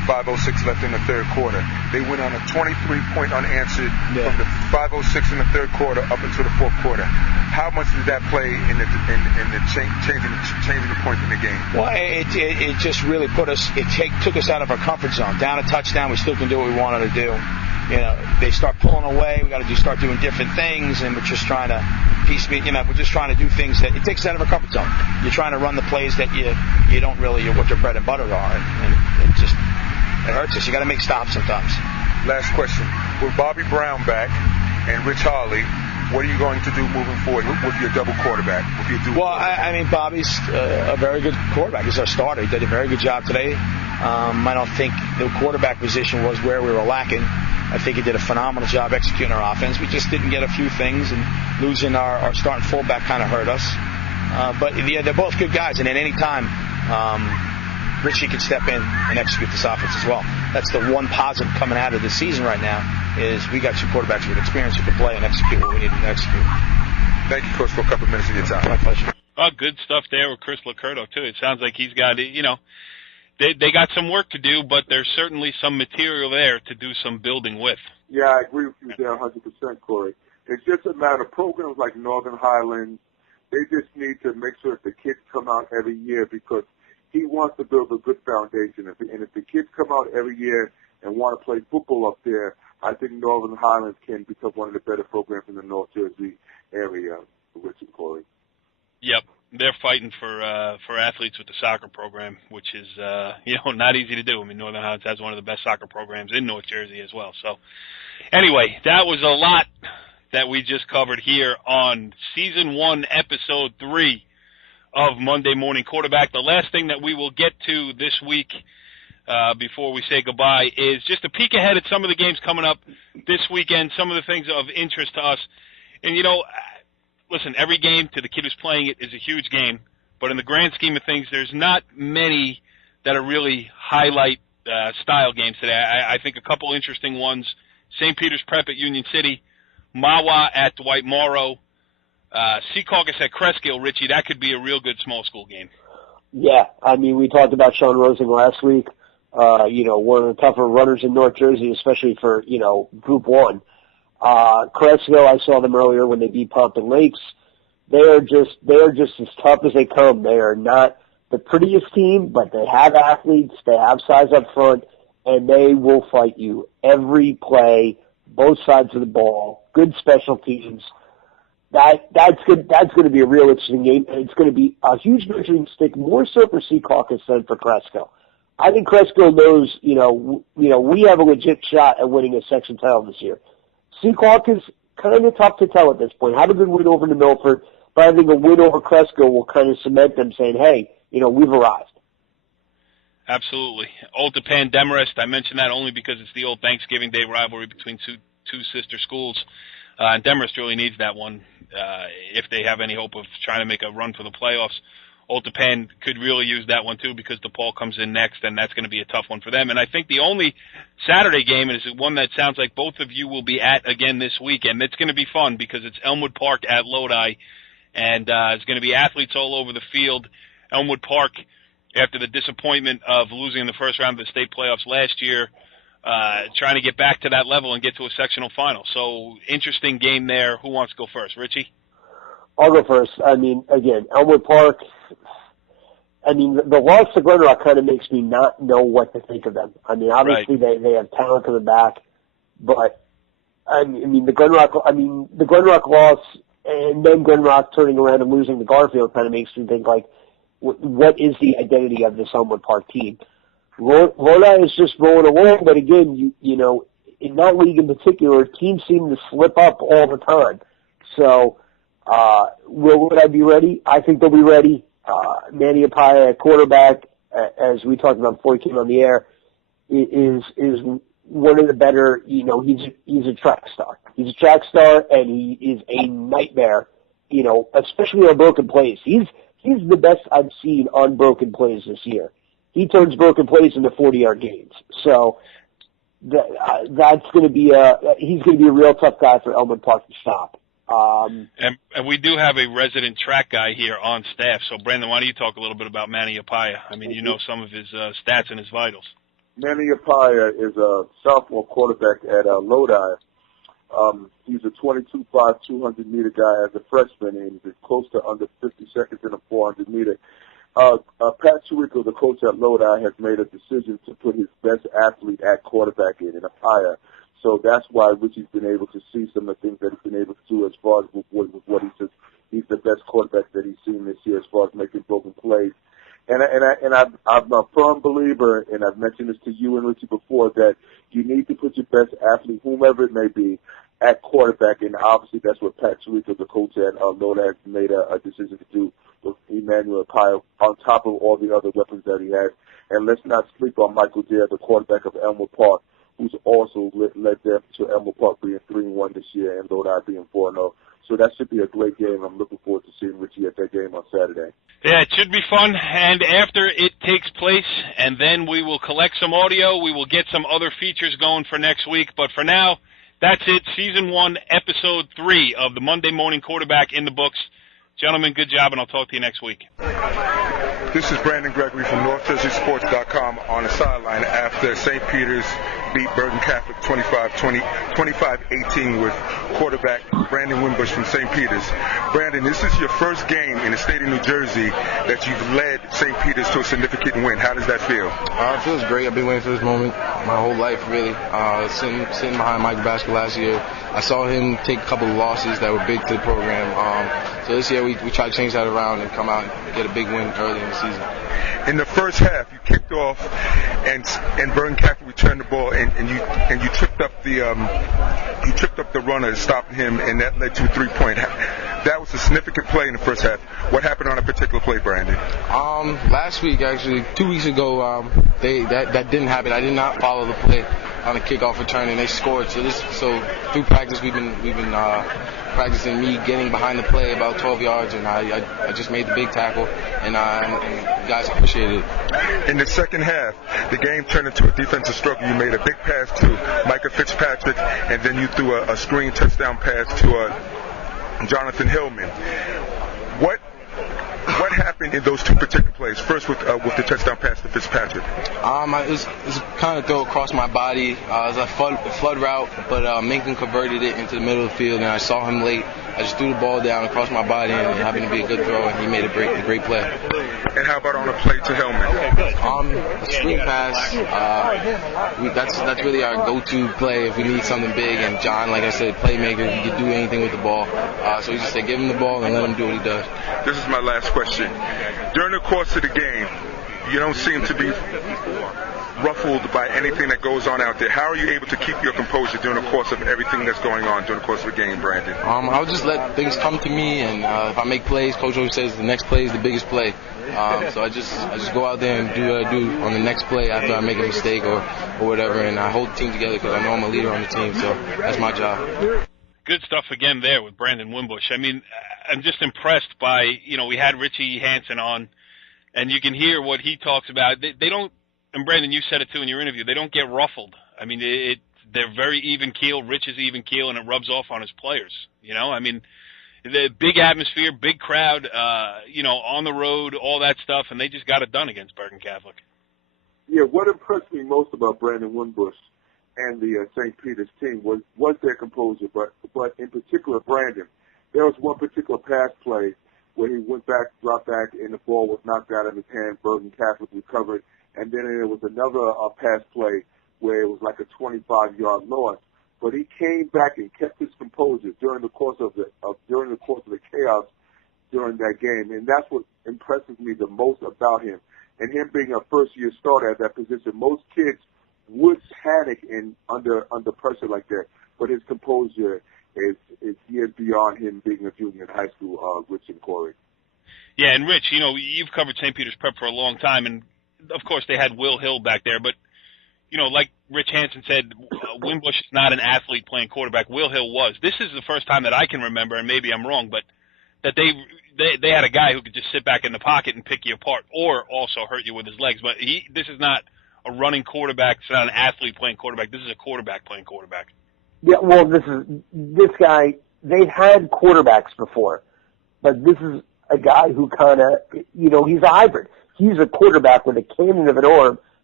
5:06 left in the third quarter. They went on a 23-point unanswered from the 5:06 in the third quarter up until the fourth quarter. How much did that play in the changing the points in the game? Well, it just really took us out of our comfort zone. Down a touchdown, we still can do what we wanted to do. You know, they start pulling away. We got to start doing different things, and we're just trying to we're just trying to do things that it takes us out of our comfort zone. You're trying to run the plays that you don't really what your bread and butter are, and it hurts us. You got to make stops sometimes. Last question: with Bobby Brown back and Rich Harley, what are you going to do moving forward with your double quarterback? I mean, Bobby's a very good quarterback. He's our starter. He did a very good job today. I don't think the quarterback position was where we were lacking. I think he did a phenomenal job executing our offense. We just didn't get a few things, and losing our starting fullback kind of hurt us. But they're both good guys, and at any time, Richie could step in and execute this offense as well. That's the one positive coming out of this season right now is we got two quarterbacks with experience who can play and execute what we need to execute. Thank you, Coach, for a couple of minutes of your time. My pleasure. Oh, good stuff there with Chris Lacurto, too. It sounds like he's got, they got some work to do, but there's certainly some material there to do some building with. Yeah, I agree with you there 100%, Corey. It's just a matter of programs like Northern Highlands. They just need to make sure that the kids come out every year because he wants to build a good foundation. And if the kids come out every year and want to play football up there, I think Northern Highlands can become one of the better programs in the North Jersey area, Rich and Corey. Yep. They're fighting for athletes with the soccer program, which is, not easy to do. I mean, Northern Highlands has one of the best soccer programs in North Jersey as well. So, anyway, that was a lot that we just covered here on Season 1, Episode 3 of Monday Morning Quarterback. The last thing that we will get to this week before we say goodbye is just a peek ahead at some of the games coming up this weekend, some of the things of interest to us. And, listen, every game to the kid who's playing it is a huge game, but in the grand scheme of things, there's not many that are really highlight style games today. I think a couple interesting ones, St. Peter's Prep at Union City, Mawa at Dwight Morrow, Sea Caucus at Cresskill. Richie, that could be a real good small school game. Yeah, I mean, we talked about Sean Rosing last week. One of the tougher runners in North Jersey, especially for, Group 1. Cresskill, I saw them earlier when they beat Pompton Lakes. They are just as tough as they come. They are not the prettiest team, but they have athletes, they have size up front, and they will fight you every play, both sides of the ball, good special teams. That's good. That's going to be a real interesting game, and it's going to be a huge measuring stick, more so for Sea Caucus than for Cresskill. I think Cresskill knows, we have a legit shot at winning a section title this year. Sea Caucus, kind of tough to tell at this point. Had a good win over New Milford, but I think a win over Cresskill will kind of cement them saying, hey, we've arrived. Absolutely. Old Tapan Demarest, I mentioned that only because it's the old Thanksgiving Day rivalry between two sister schools. And Demarest really needs that one if they have any hope of trying to make a run for the playoffs. Old Tapan could really use that one, too, because DePaul comes in next, and that's going to be a tough one for them. And I think the only Saturday game is one that sounds like both of you will be at again this weekend. It's going to be fun because it's Elmwood Park at Lodi, and it's going to be athletes all over the field. Elmwood Park, after the disappointment of losing in the first round of the state playoffs last year, trying to get back to that level and get to a sectional final. So, interesting game there. Who wants to go first? Richie? I'll go first. I mean, again, Elmwood Park, the loss to Glen Rock kind of makes me not know what to think of them. I mean, obviously they have talent coming back, but the Glen Rock loss and then Glen Rock turning around and losing to Garfield kind of makes me think, like, what is the identity of this Elmwood Park team? Lodi is just rolling along, but again, in that league in particular, teams seem to slip up all the time. So, would I be ready? I think they'll be ready. Manny Apaya at quarterback, as we talked about before he came on the air, is one of the better, he's a track star. He's a track star, and he is a nightmare, especially on broken plays. He's the best I've seen on broken plays this year. He turns broken plays into 40-yard gains. So that's going to be he's going to be a real tough guy for Elmwood Park to stop. And we do have a resident track guy here on staff. So, Brandon, why don't you talk a little bit about Manny Apaya? I mean, you know some of his stats and his vitals. Manny Apaya is a sophomore quarterback at Lodi. He's a 22.5, 200-meter guy as a freshman, and he's close to under 50 seconds in a 400-meter. Pat Chirico, the coach at Lodi, has made a decision to put his best athlete at quarterback in Apaya. So that's why Richie's been able to see some of the things that he's been able to do as far as with what he says. He's the best quarterback that he's seen this year as far as making broken plays. And I'm a firm believer, and I've mentioned this to you and Richie before, that you need to put your best athlete, whomever it may be, at quarterback. And obviously that's what Pat Chirico, the coach at Lodi, has made a decision to do with Emmanuel Apaya on top of all the other weapons that he has. And let's not sleep on Michael Dare, the quarterback of Elmwood Park, who's also led them to Elmwood Park being 3-1 this year and Lodi being 4-0. So that should be a great game. I'm looking forward to seeing Richie at that game on Saturday. Yeah, it should be fun. And after it takes place, and then we will collect some audio. We will get some other features going for next week. But for now, that's it. Season 1, Episode 3 of the Monday Morning Quarterback in the books. Gentlemen, good job, and I'll talk to you next week. This is Brandon Gregory from NorthJerseySports.com on the sideline after St. Peter's beat Bergen Catholic 25-18 with quarterback Brandon Wimbush from St. Peter's. Brandon, this is your first game in the state of New Jersey that you've led St. Peter's to a significant win. How does that feel? It feels great. I've been waiting for this moment my whole life, really. Sitting behind Mike Basket last year, I saw him take a couple of losses that were big to the program. So this year we tried to change that around and come out and get a big win early in the season. In the first half, you kicked off, and Bergen Catholic returned the ball, and you tripped up the runner, stopping him, and that led to a 3-point. That was a significant play in the first half. What happened on a particular play, Brandon? Last week, actually, 2 weeks ago, that didn't happen. I did not follow the play on the kickoff return, and they scored. So through practice, we've been practicing me getting behind the play about 12 yards, and I just made the big tackle, and guys appreciated it. In the second half, the game turned into a defensive struggle. You made a big pass to Micah Fitzpatrick, and then you threw a screen touchdown pass to Jonathan Hillman. What happened in those two particular plays? First with the touchdown pass to Fitzpatrick. It was kind of throw across my body. It was a flood route, but Minkin converted it into the middle of the field, and I saw him late. I just threw the ball down across my body, and it happened to be a good throw, and he made a great play. And how about on a play to Hillman? A screen pass. That's really our go-to play if we need something big. And John, like I said, playmaker, he can do anything with the ball. So he just said, give him the ball and let him do what he does. This is my last question. During the course of the game, you don't seem to be ruffled by anything that goes on out there. How are you able to keep your composure during the course of everything that's going on during the course of the game, Brandon? I'll just let things come to me, and if I make plays, Coach always says the next play is the biggest play. So I just go out there and do what I do on the next play after I make a mistake or whatever, and I hold the team together because I know I'm a leader on the team, so that's my job. Good stuff again there with Brandon Wimbush. I mean, I'm just impressed by, we had Richie Hansen on, and you can hear what he talks about. They don't, and Brandon, you said it too in your interview, they don't get ruffled. I mean, they're very even keel. Rich is even keel, and it rubs off on his players. I mean, the big atmosphere, big crowd, on the road, all that stuff, and they just got it done against Bergen Catholic. Yeah, what impressed me most about Brandon Wimbush and the St. Peter's team was their composure, but in particular Brandon. There was one particular pass play where he went back, dropped back, and the ball was knocked out of his hand. Bergen Catholic recovered, and then there was another pass play where it was like a 25-yard loss. But he came back and kept his composure during the course of the chaos during that game, and that's what impresses me the most about him. And him being a first-year starter at that position, most kids would panic under pressure like that, but his composure is years beyond him being a junior in high school, Rich and Corey. Yeah, and Rich, you've covered St. Peter's Prep for a long time, and of course they had Will Hill back there, but like Rich Hansen said, Wimbush is not an athlete playing quarterback. Will Hill was. This is the first time that I can remember, and maybe I'm wrong, but that they had a guy who could just sit back in the pocket and pick you apart, or also hurt you with his legs. But this is not a running quarterback. It's not an athlete playing quarterback. This is a quarterback playing quarterback. Yeah, well, this guy. They've had quarterbacks before, but this is a guy who kind of, he's a hybrid. He's a quarterback with a cannon of an arm,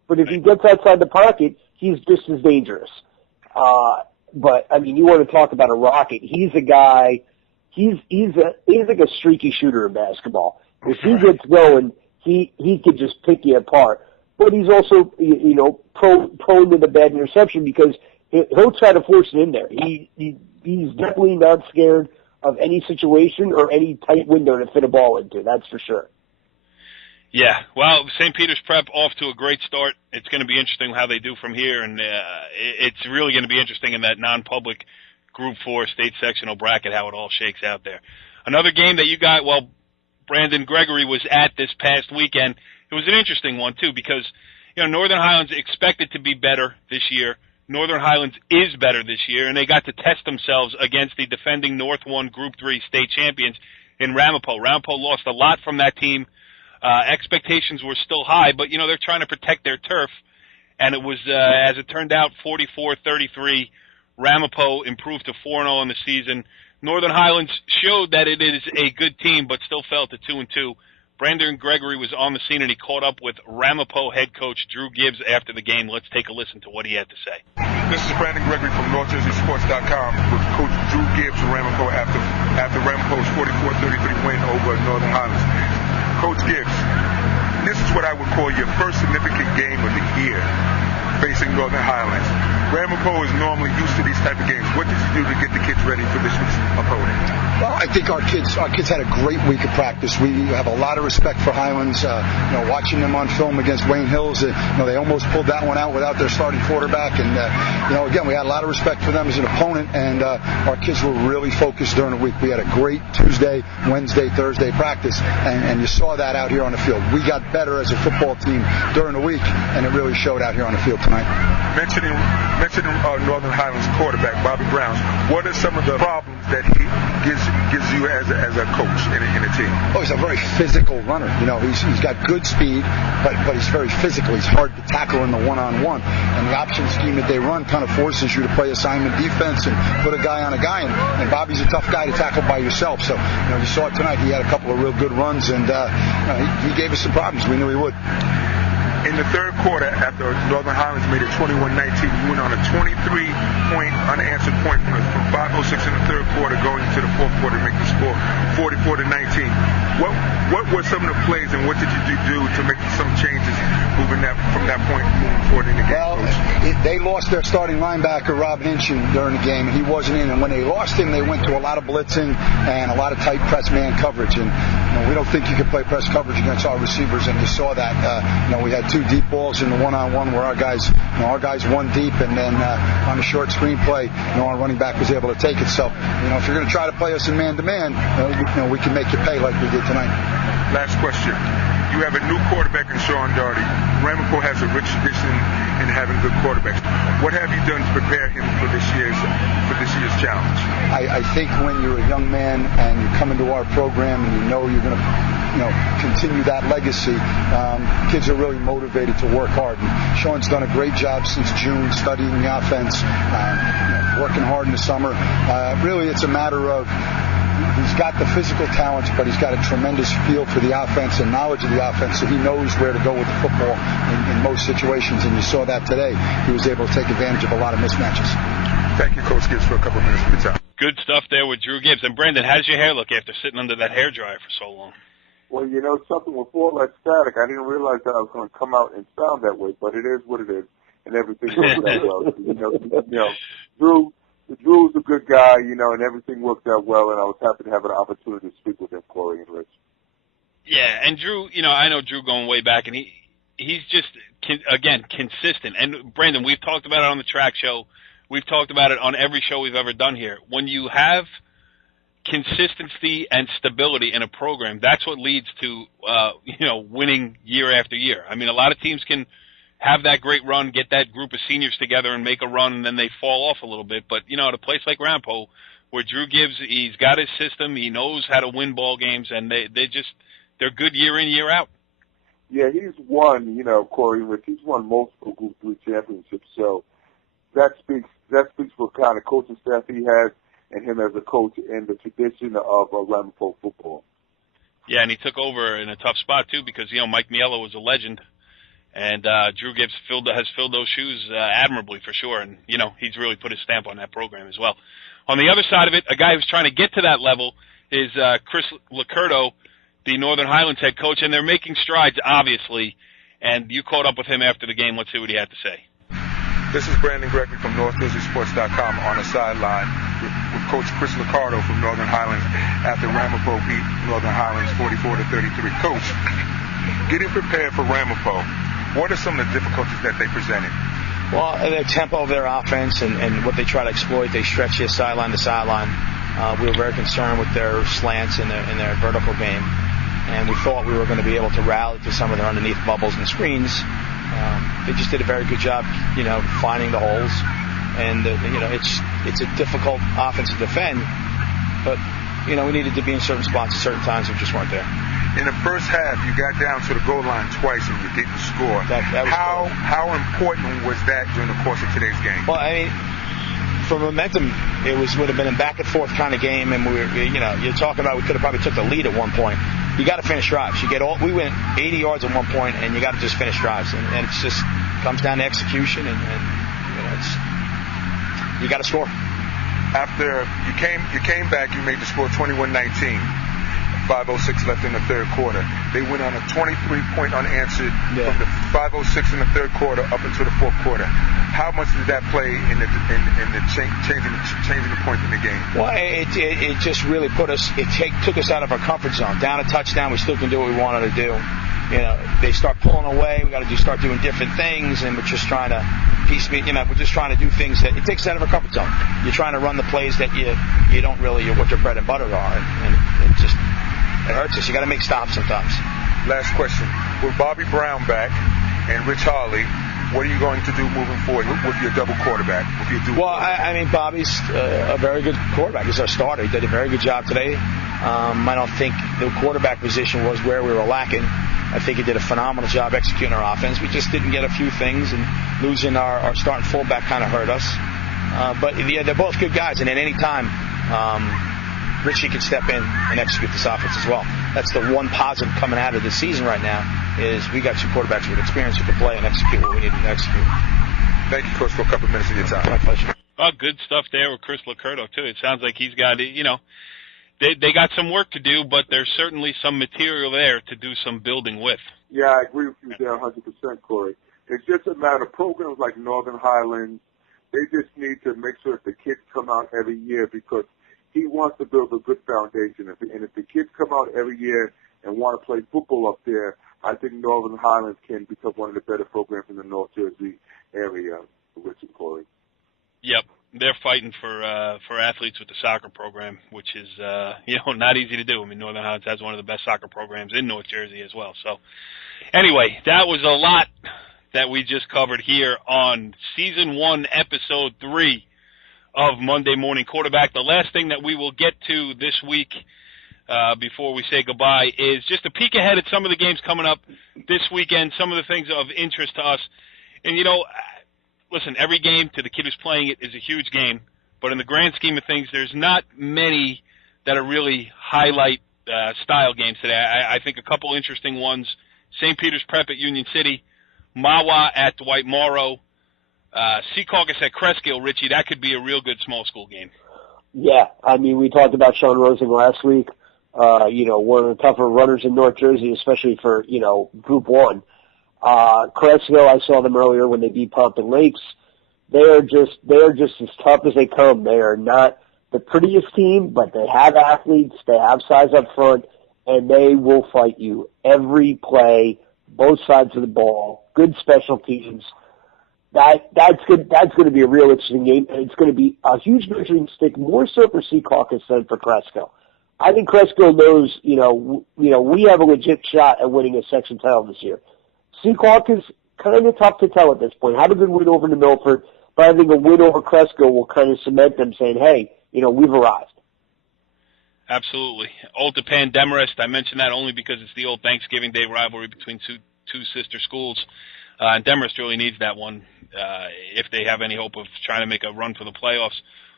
But if he gets outside the pocket, he's just as dangerous. But I mean, you want to talk about a rocket? He's a guy. He's like a streaky shooter in basketball. If he gets going, he could just pick you apart. But he's also, prone to the bad interception because he'll try to force it in there. He's definitely not scared of any situation or any tight window to fit a ball into. That's for sure. Yeah, well, St. Peter's Prep off to a great start. It's going to be interesting how they do from here, and it's really going to be interesting in that non-public Group 4 state sectional bracket how it all shakes out there. Another game that you got, Brandon Gregory was at this past weekend. It was an interesting one, too, because Northern Highlands expected to be better this year. Northern Highlands is better this year, and they got to test themselves against the defending North 1 Group 3 state champions in Ramapo. Ramapo lost a lot from that team. Expectations were still high, but, they're trying to protect their turf. And it was, as it turned out, 44-33. Ramapo improved to 4-0 in the season. Northern Highlands showed that it is a good team, but still fell to 2-2. Brandon Gregory was on the scene, and he caught up with Ramapo head coach Drew Gibbs after the game. Let's take a listen to what he had to say. This is Brandon Gregory from NorthJerseySports.com with Coach Drew Gibbs from Ramapo after Ramapo's 44-33 win over Northern Highlands. Coach Gibbs, this is what I would call your first significant game of the year facing Northern Highlands. Ramapo is normally used to these type of games. What did you do to get the kids ready for this week's opponent? Well, I think our kids had a great week of practice. We have a lot of respect for Highlands. Watching them on film against Wayne Hills, they almost pulled that one out without their starting quarterback. And again, we had a lot of respect for them as an opponent, and our kids were really focused during the week. We had a great Tuesday, Wednesday, Thursday practice, and you saw that out here on the field. We got better as a football team during the week, and it really showed out here on the field tonight. Mentioning Northern Highlands quarterback Bobby Browns, what are some of the problems that he gives you as a coach in a team? Oh, he's a very physical runner. He's got good speed, but he's very physical. He's hard to tackle in the one-on-one. And the option scheme that they run kind of forces you to play assignment defense and put a guy on a guy. And Bobby's a tough guy to tackle by yourself. So, you saw it tonight. He had a couple of real good runs, and he gave us some problems. We knew he would. In the third quarter, after Northern Highlands made it 21-19, you went on a 23-point unanswered point from 5:06 in the third quarter going into the fourth quarter to make the score 44-19. What were some of the plays, and what did you do to make some changes from that point moving forward in the game? Well, they lost their starting linebacker, Rob Hansen, during the game, and he wasn't in. And when they lost him, they went to a lot of blitzing and a lot of tight press man coverage. And we don't think you can play press coverage against our receivers, and you saw that. We had two deep balls in the one-on-one where our guys one deep, and then on the short screen play, our running back was able to take it. So, if you're going to try to play us in man-to-man, we can make you pay like we did tonight. Last question. You have a new quarterback in Sean Doherty. Ramapo has a rich tradition in having good quarterbacks. What have you done to prepare him for this year's challenge? I think when you're a young man and you come into our program and you're going to continue that legacy, kids are really motivated to work hard. And Sean's done a great job since June studying the offense, working hard in the summer. Really, it's a matter of he's got the physical talents, but he's got a tremendous feel for the offense and knowledge of the offense, so he knows where to go with the football in most situations, and you saw that today. He was able to take advantage of a lot of mismatches. Thank you, Coach Gibbs, for a couple of minutes of your time. Good stuff there with Drew Gibbs. And Brandon, how does your hair look after sitting under that hairdryer for so long? Well, something with all that static, I didn't realize that I was going to come out and sound that way, but it is what it is, and everything works out well. Drew's a good guy, and everything worked out well, and I was happy to have an opportunity to speak with him, Corey and Rich. Yeah, and Drew, I know Drew going way back, and he's just, again, consistent. And, Brandon, we've talked about it on the track show. We've talked about it on every show we've ever done here. When you have consistency and stability in a program, that's what leads to, winning year after year. I mean, a lot of teams can have that great run, get that group of seniors together and make a run, and then they fall off a little bit. But, at a place like Ramapo, where Drew Gibbs, he's got his system, he knows how to win ball games, and they're good year in, year out. Yeah, he's won, Corey and Rich, he's won multiple Group 3 championships, so that speaks for the kind of coaching staff he has and him as a coach and the tradition of Ramapo football. Yeah, and he took over in a tough spot, too, because, Mike Miele was a legend. And Drew Gibbs has filled those shoes admirably for sure, and he's really put his stamp on that program as well. On the other side of it, a guy who's trying to get to that level is Chris Licurdo, the Northern Highlands head coach, and they're making strides, obviously. And you caught up with him after the game. Let's see what he had to say. This is Brandon Gregory from NorthJerseySports.com on the sideline with Coach Chris Licurdo from Northern Highlands after Ramapo beat Northern Highlands 44-33. Coach, getting prepared for Ramapo, what are some of the difficulties that they presented? Well, the tempo of their offense and what they try to exploit, they stretch you sideline to sideline. We were very concerned with their slants in their vertical game, and we thought we were going to be able to rally to some of their underneath bubbles and screens. They just did a very good job, finding the holes, and it's a difficult offense to defend, but we needed to be in certain spots at certain times that just weren't there. In the first half, you got down to the goal line twice and you didn't score. How important was that during the course of today's game? Well, I mean, for momentum, would have been a back and forth kind of game, and you're talking about we could have probably took the lead at one point. You got to finish drives. We went 80 yards at one point, and you got to just finish drives, and it just comes down to execution, and you got to score. After you came back, you made the score 21-19. 5:06 left in the third quarter. They went on a 23-point unanswered from the 5:06 in the third quarter up into the fourth quarter. How much did that play in the changing the point in the game? Well, it just really took us out of our comfort zone. Down a touchdown, we still can do what we wanted to do. They start pulling away. We got to start doing different things, and we're just trying to piecemeal. We're just trying to do things that it takes us out of our comfort zone. You're trying to run the plays that you don't really what your bread and butter are, and it hurts us. You got to make stops sometimes. Last question: with Bobby Brown back and Rich Harley, what are you going to do moving forward with your double quarterback? I mean, Bobby's a very good quarterback. He's our starter. He did a very good job today. I don't think the quarterback position was where we were lacking. I think he did a phenomenal job executing our offense. We just didn't get a few things, and losing our starting fullback kind of hurt us. But they're both good guys, and at any time, Richie can step in and execute this offense as well. That's the one positive coming out of this season right now is we got two quarterbacks with experience who can play and execute what we need to execute. Thank you, Coach, for a couple minutes of your time. My pleasure. Oh, good stuff there with Chris Licurdo, too. It sounds like he's got, they got some work to do, but there's certainly some material there to do some building with. Yeah, I agree with you there 100%, Corey. It's just a matter of programs like Northern Highlands. They just need to make sure that the kids come out every year because he wants to build a good foundation. And if the kids come out every year and want to play football up there, I think Northern Highlands can become one of the better programs in the North Jersey area, Rich and Corey. Yep. They're fighting for athletes with the soccer program, which is, not easy to do. I mean, Northern Highlands has one of the best soccer programs in North Jersey as well. So, anyway, that was a lot that we just covered here on Season 1, Episode 3 of Monday Morning Quarterback. The last thing that we will get to this week before we say goodbye is just a peek ahead at some of the games coming up this weekend, some of the things of interest to us. And, listen, every game to the kid who's playing it is a huge game, but in the grand scheme of things, there's not many that are really highlight style games today. I think a couple interesting ones, St. Peter's Prep at Union City, Mawa at Dwight Morrow, Secaucus at Cresskill, Richie. That could be a real good small school game. Yeah, I mean, we talked about Sean Rosen last week. One of the tougher runners in North Jersey, especially for, Group 1. Cresskill, I saw them earlier when they beat Pompton Lakes. They are just as tough as they come. They are not the prettiest team, but they have athletes, they have size up front, and they will fight you every play, both sides of the ball, good special teams. That's good. That's going to be a real interesting game, and it's going to be a huge measuring stick, more so for Secaucus than for Cresskill. I think Cresskill knows, we have a legit shot at winning a section title this year. Secaucus, kind of tough to tell at this point. Had a good win over New Milford, but I think a win over Cresskill will kind of cement them saying, hey, we've arrived. Absolutely. Old Japan Demarest, I mentioned that only because it's the old Thanksgiving Day rivalry between two sister schools. And Demarest really needs that one if they have any hope of trying to make a run for the playoffs.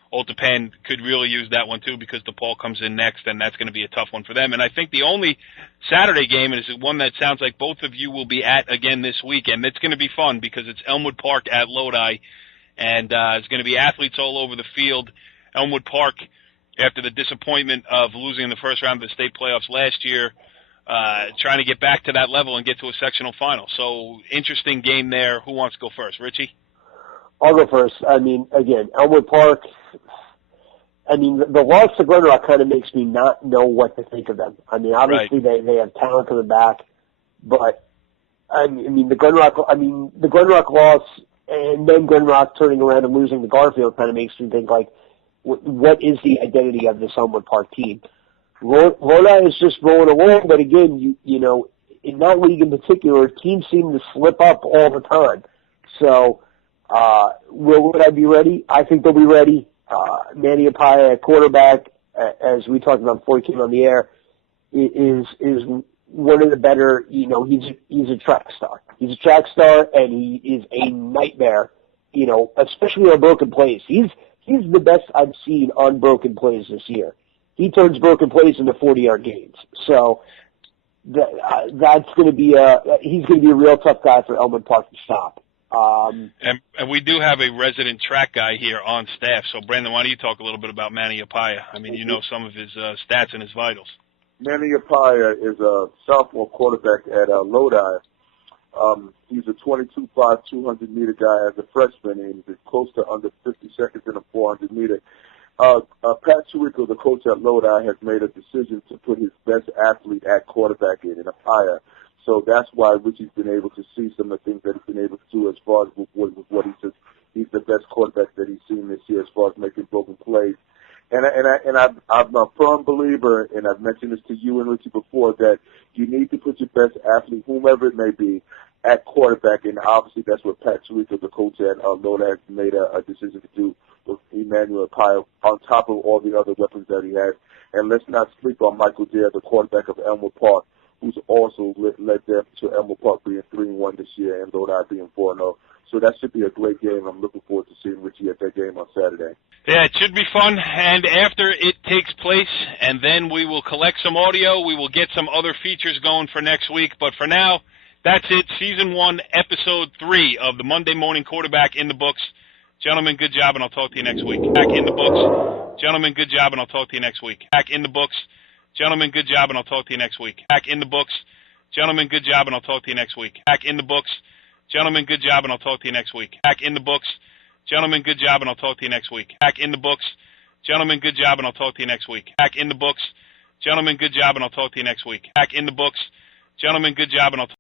Old-Japan could really use that one too because DePaul comes in next, and that's going to be a tough one for them. And I think the only Saturday game is one that sounds like both of you will be at again this weekend. It's going to be fun because it's Elmwood Park at Lodi, and it's going to be athletes all over the field. Elmwood Park, after the disappointment of losing in the first round of the state playoffs last year, trying to get back to that level and get to a sectional final. So, interesting game there. Who wants to go first? Richie? I'll go first. I mean, again, Elmwood Park, I mean, the loss to Glen Rock kind of makes me not know what to think of them. I mean, obviously they have talent coming back, but I mean, the Glen Rock loss and then Glen Rock turning around and losing to Garfield kind of makes me think, like, what is the identity of this Elmwood Park team? Lodi is just rolling along, but again, you know, in that league in particular, teams seem to slip up all the time. So, would I be ready? I think they'll be ready. Manny Apaya at quarterback, as we talked about before he came on the air, is one of the better, you know, he's a track star. He's a track star, and he is a nightmare, you know, especially on broken plays. He's the best I've seen on broken plays this year. He turns broken plays into 40-yard gains. So that's going to be he's going to be a real tough guy for Elmwood Park to stop. And we do have a resident track guy here on staff. So, Brandon, why don't you talk a little bit about Manny Apaya? I mean, you know some of his stats and his vitals. Manny Apaya is a sophomore quarterback at Lodi. He's a 22.5, 200-meter guy as a freshman, and he's close to under 50 seconds in a 400-meter. Pat Chirico, the coach at Lodi, has made a decision to put his best athlete at quarterback in Apaya. So that's why Richie's been able to see some of the things that he's been able to do as far as with what he says. He's the best quarterback that he's seen this year as far as making broken plays. And I'm a firm believer, and I've mentioned this to you and Richie before, that you need to put your best athlete, whomever it may be, at quarterback. And obviously that's what Pat Chirico, the coach at Lodi, has made a decision to do with Emmanuel Apaya on top of all the other weapons that he has. And let's not sleep on Michael Dare, the quarterback of Elmwood Park, who's also led them to Elmwood Park being 3-1 this year and Lodi being 4-0. So that should be a great game. I'm looking forward to seeing Richie at that game on Saturday. Yeah, it should be fun. And after it takes place, and then we will collect some audio. We will get some other features going for next week. But for now, that's it. Season 1, Episode 3 of the Monday Morning Quarterback in the books. Gentlemen, good job, and I'll talk to you next week. Back in the books. Gentlemen, good job, and I'll talk to you next week. Back in the books. Gentlemen, good job, and I'll talk to you next week. Back in the books. Gentlemen, good job, and I'll talk to you next week. Back in the books. Gentlemen, good job, and I'll talk to you next week. Back in the books. Gentlemen, good job, and I'll talk to you next week. Back in the books. Gentlemen, good job, and I'll talk to you next week. Back in the books. Gentlemen, good job, and I'll talk to you next week. Back in the books. Gentlemen, good job, and I'll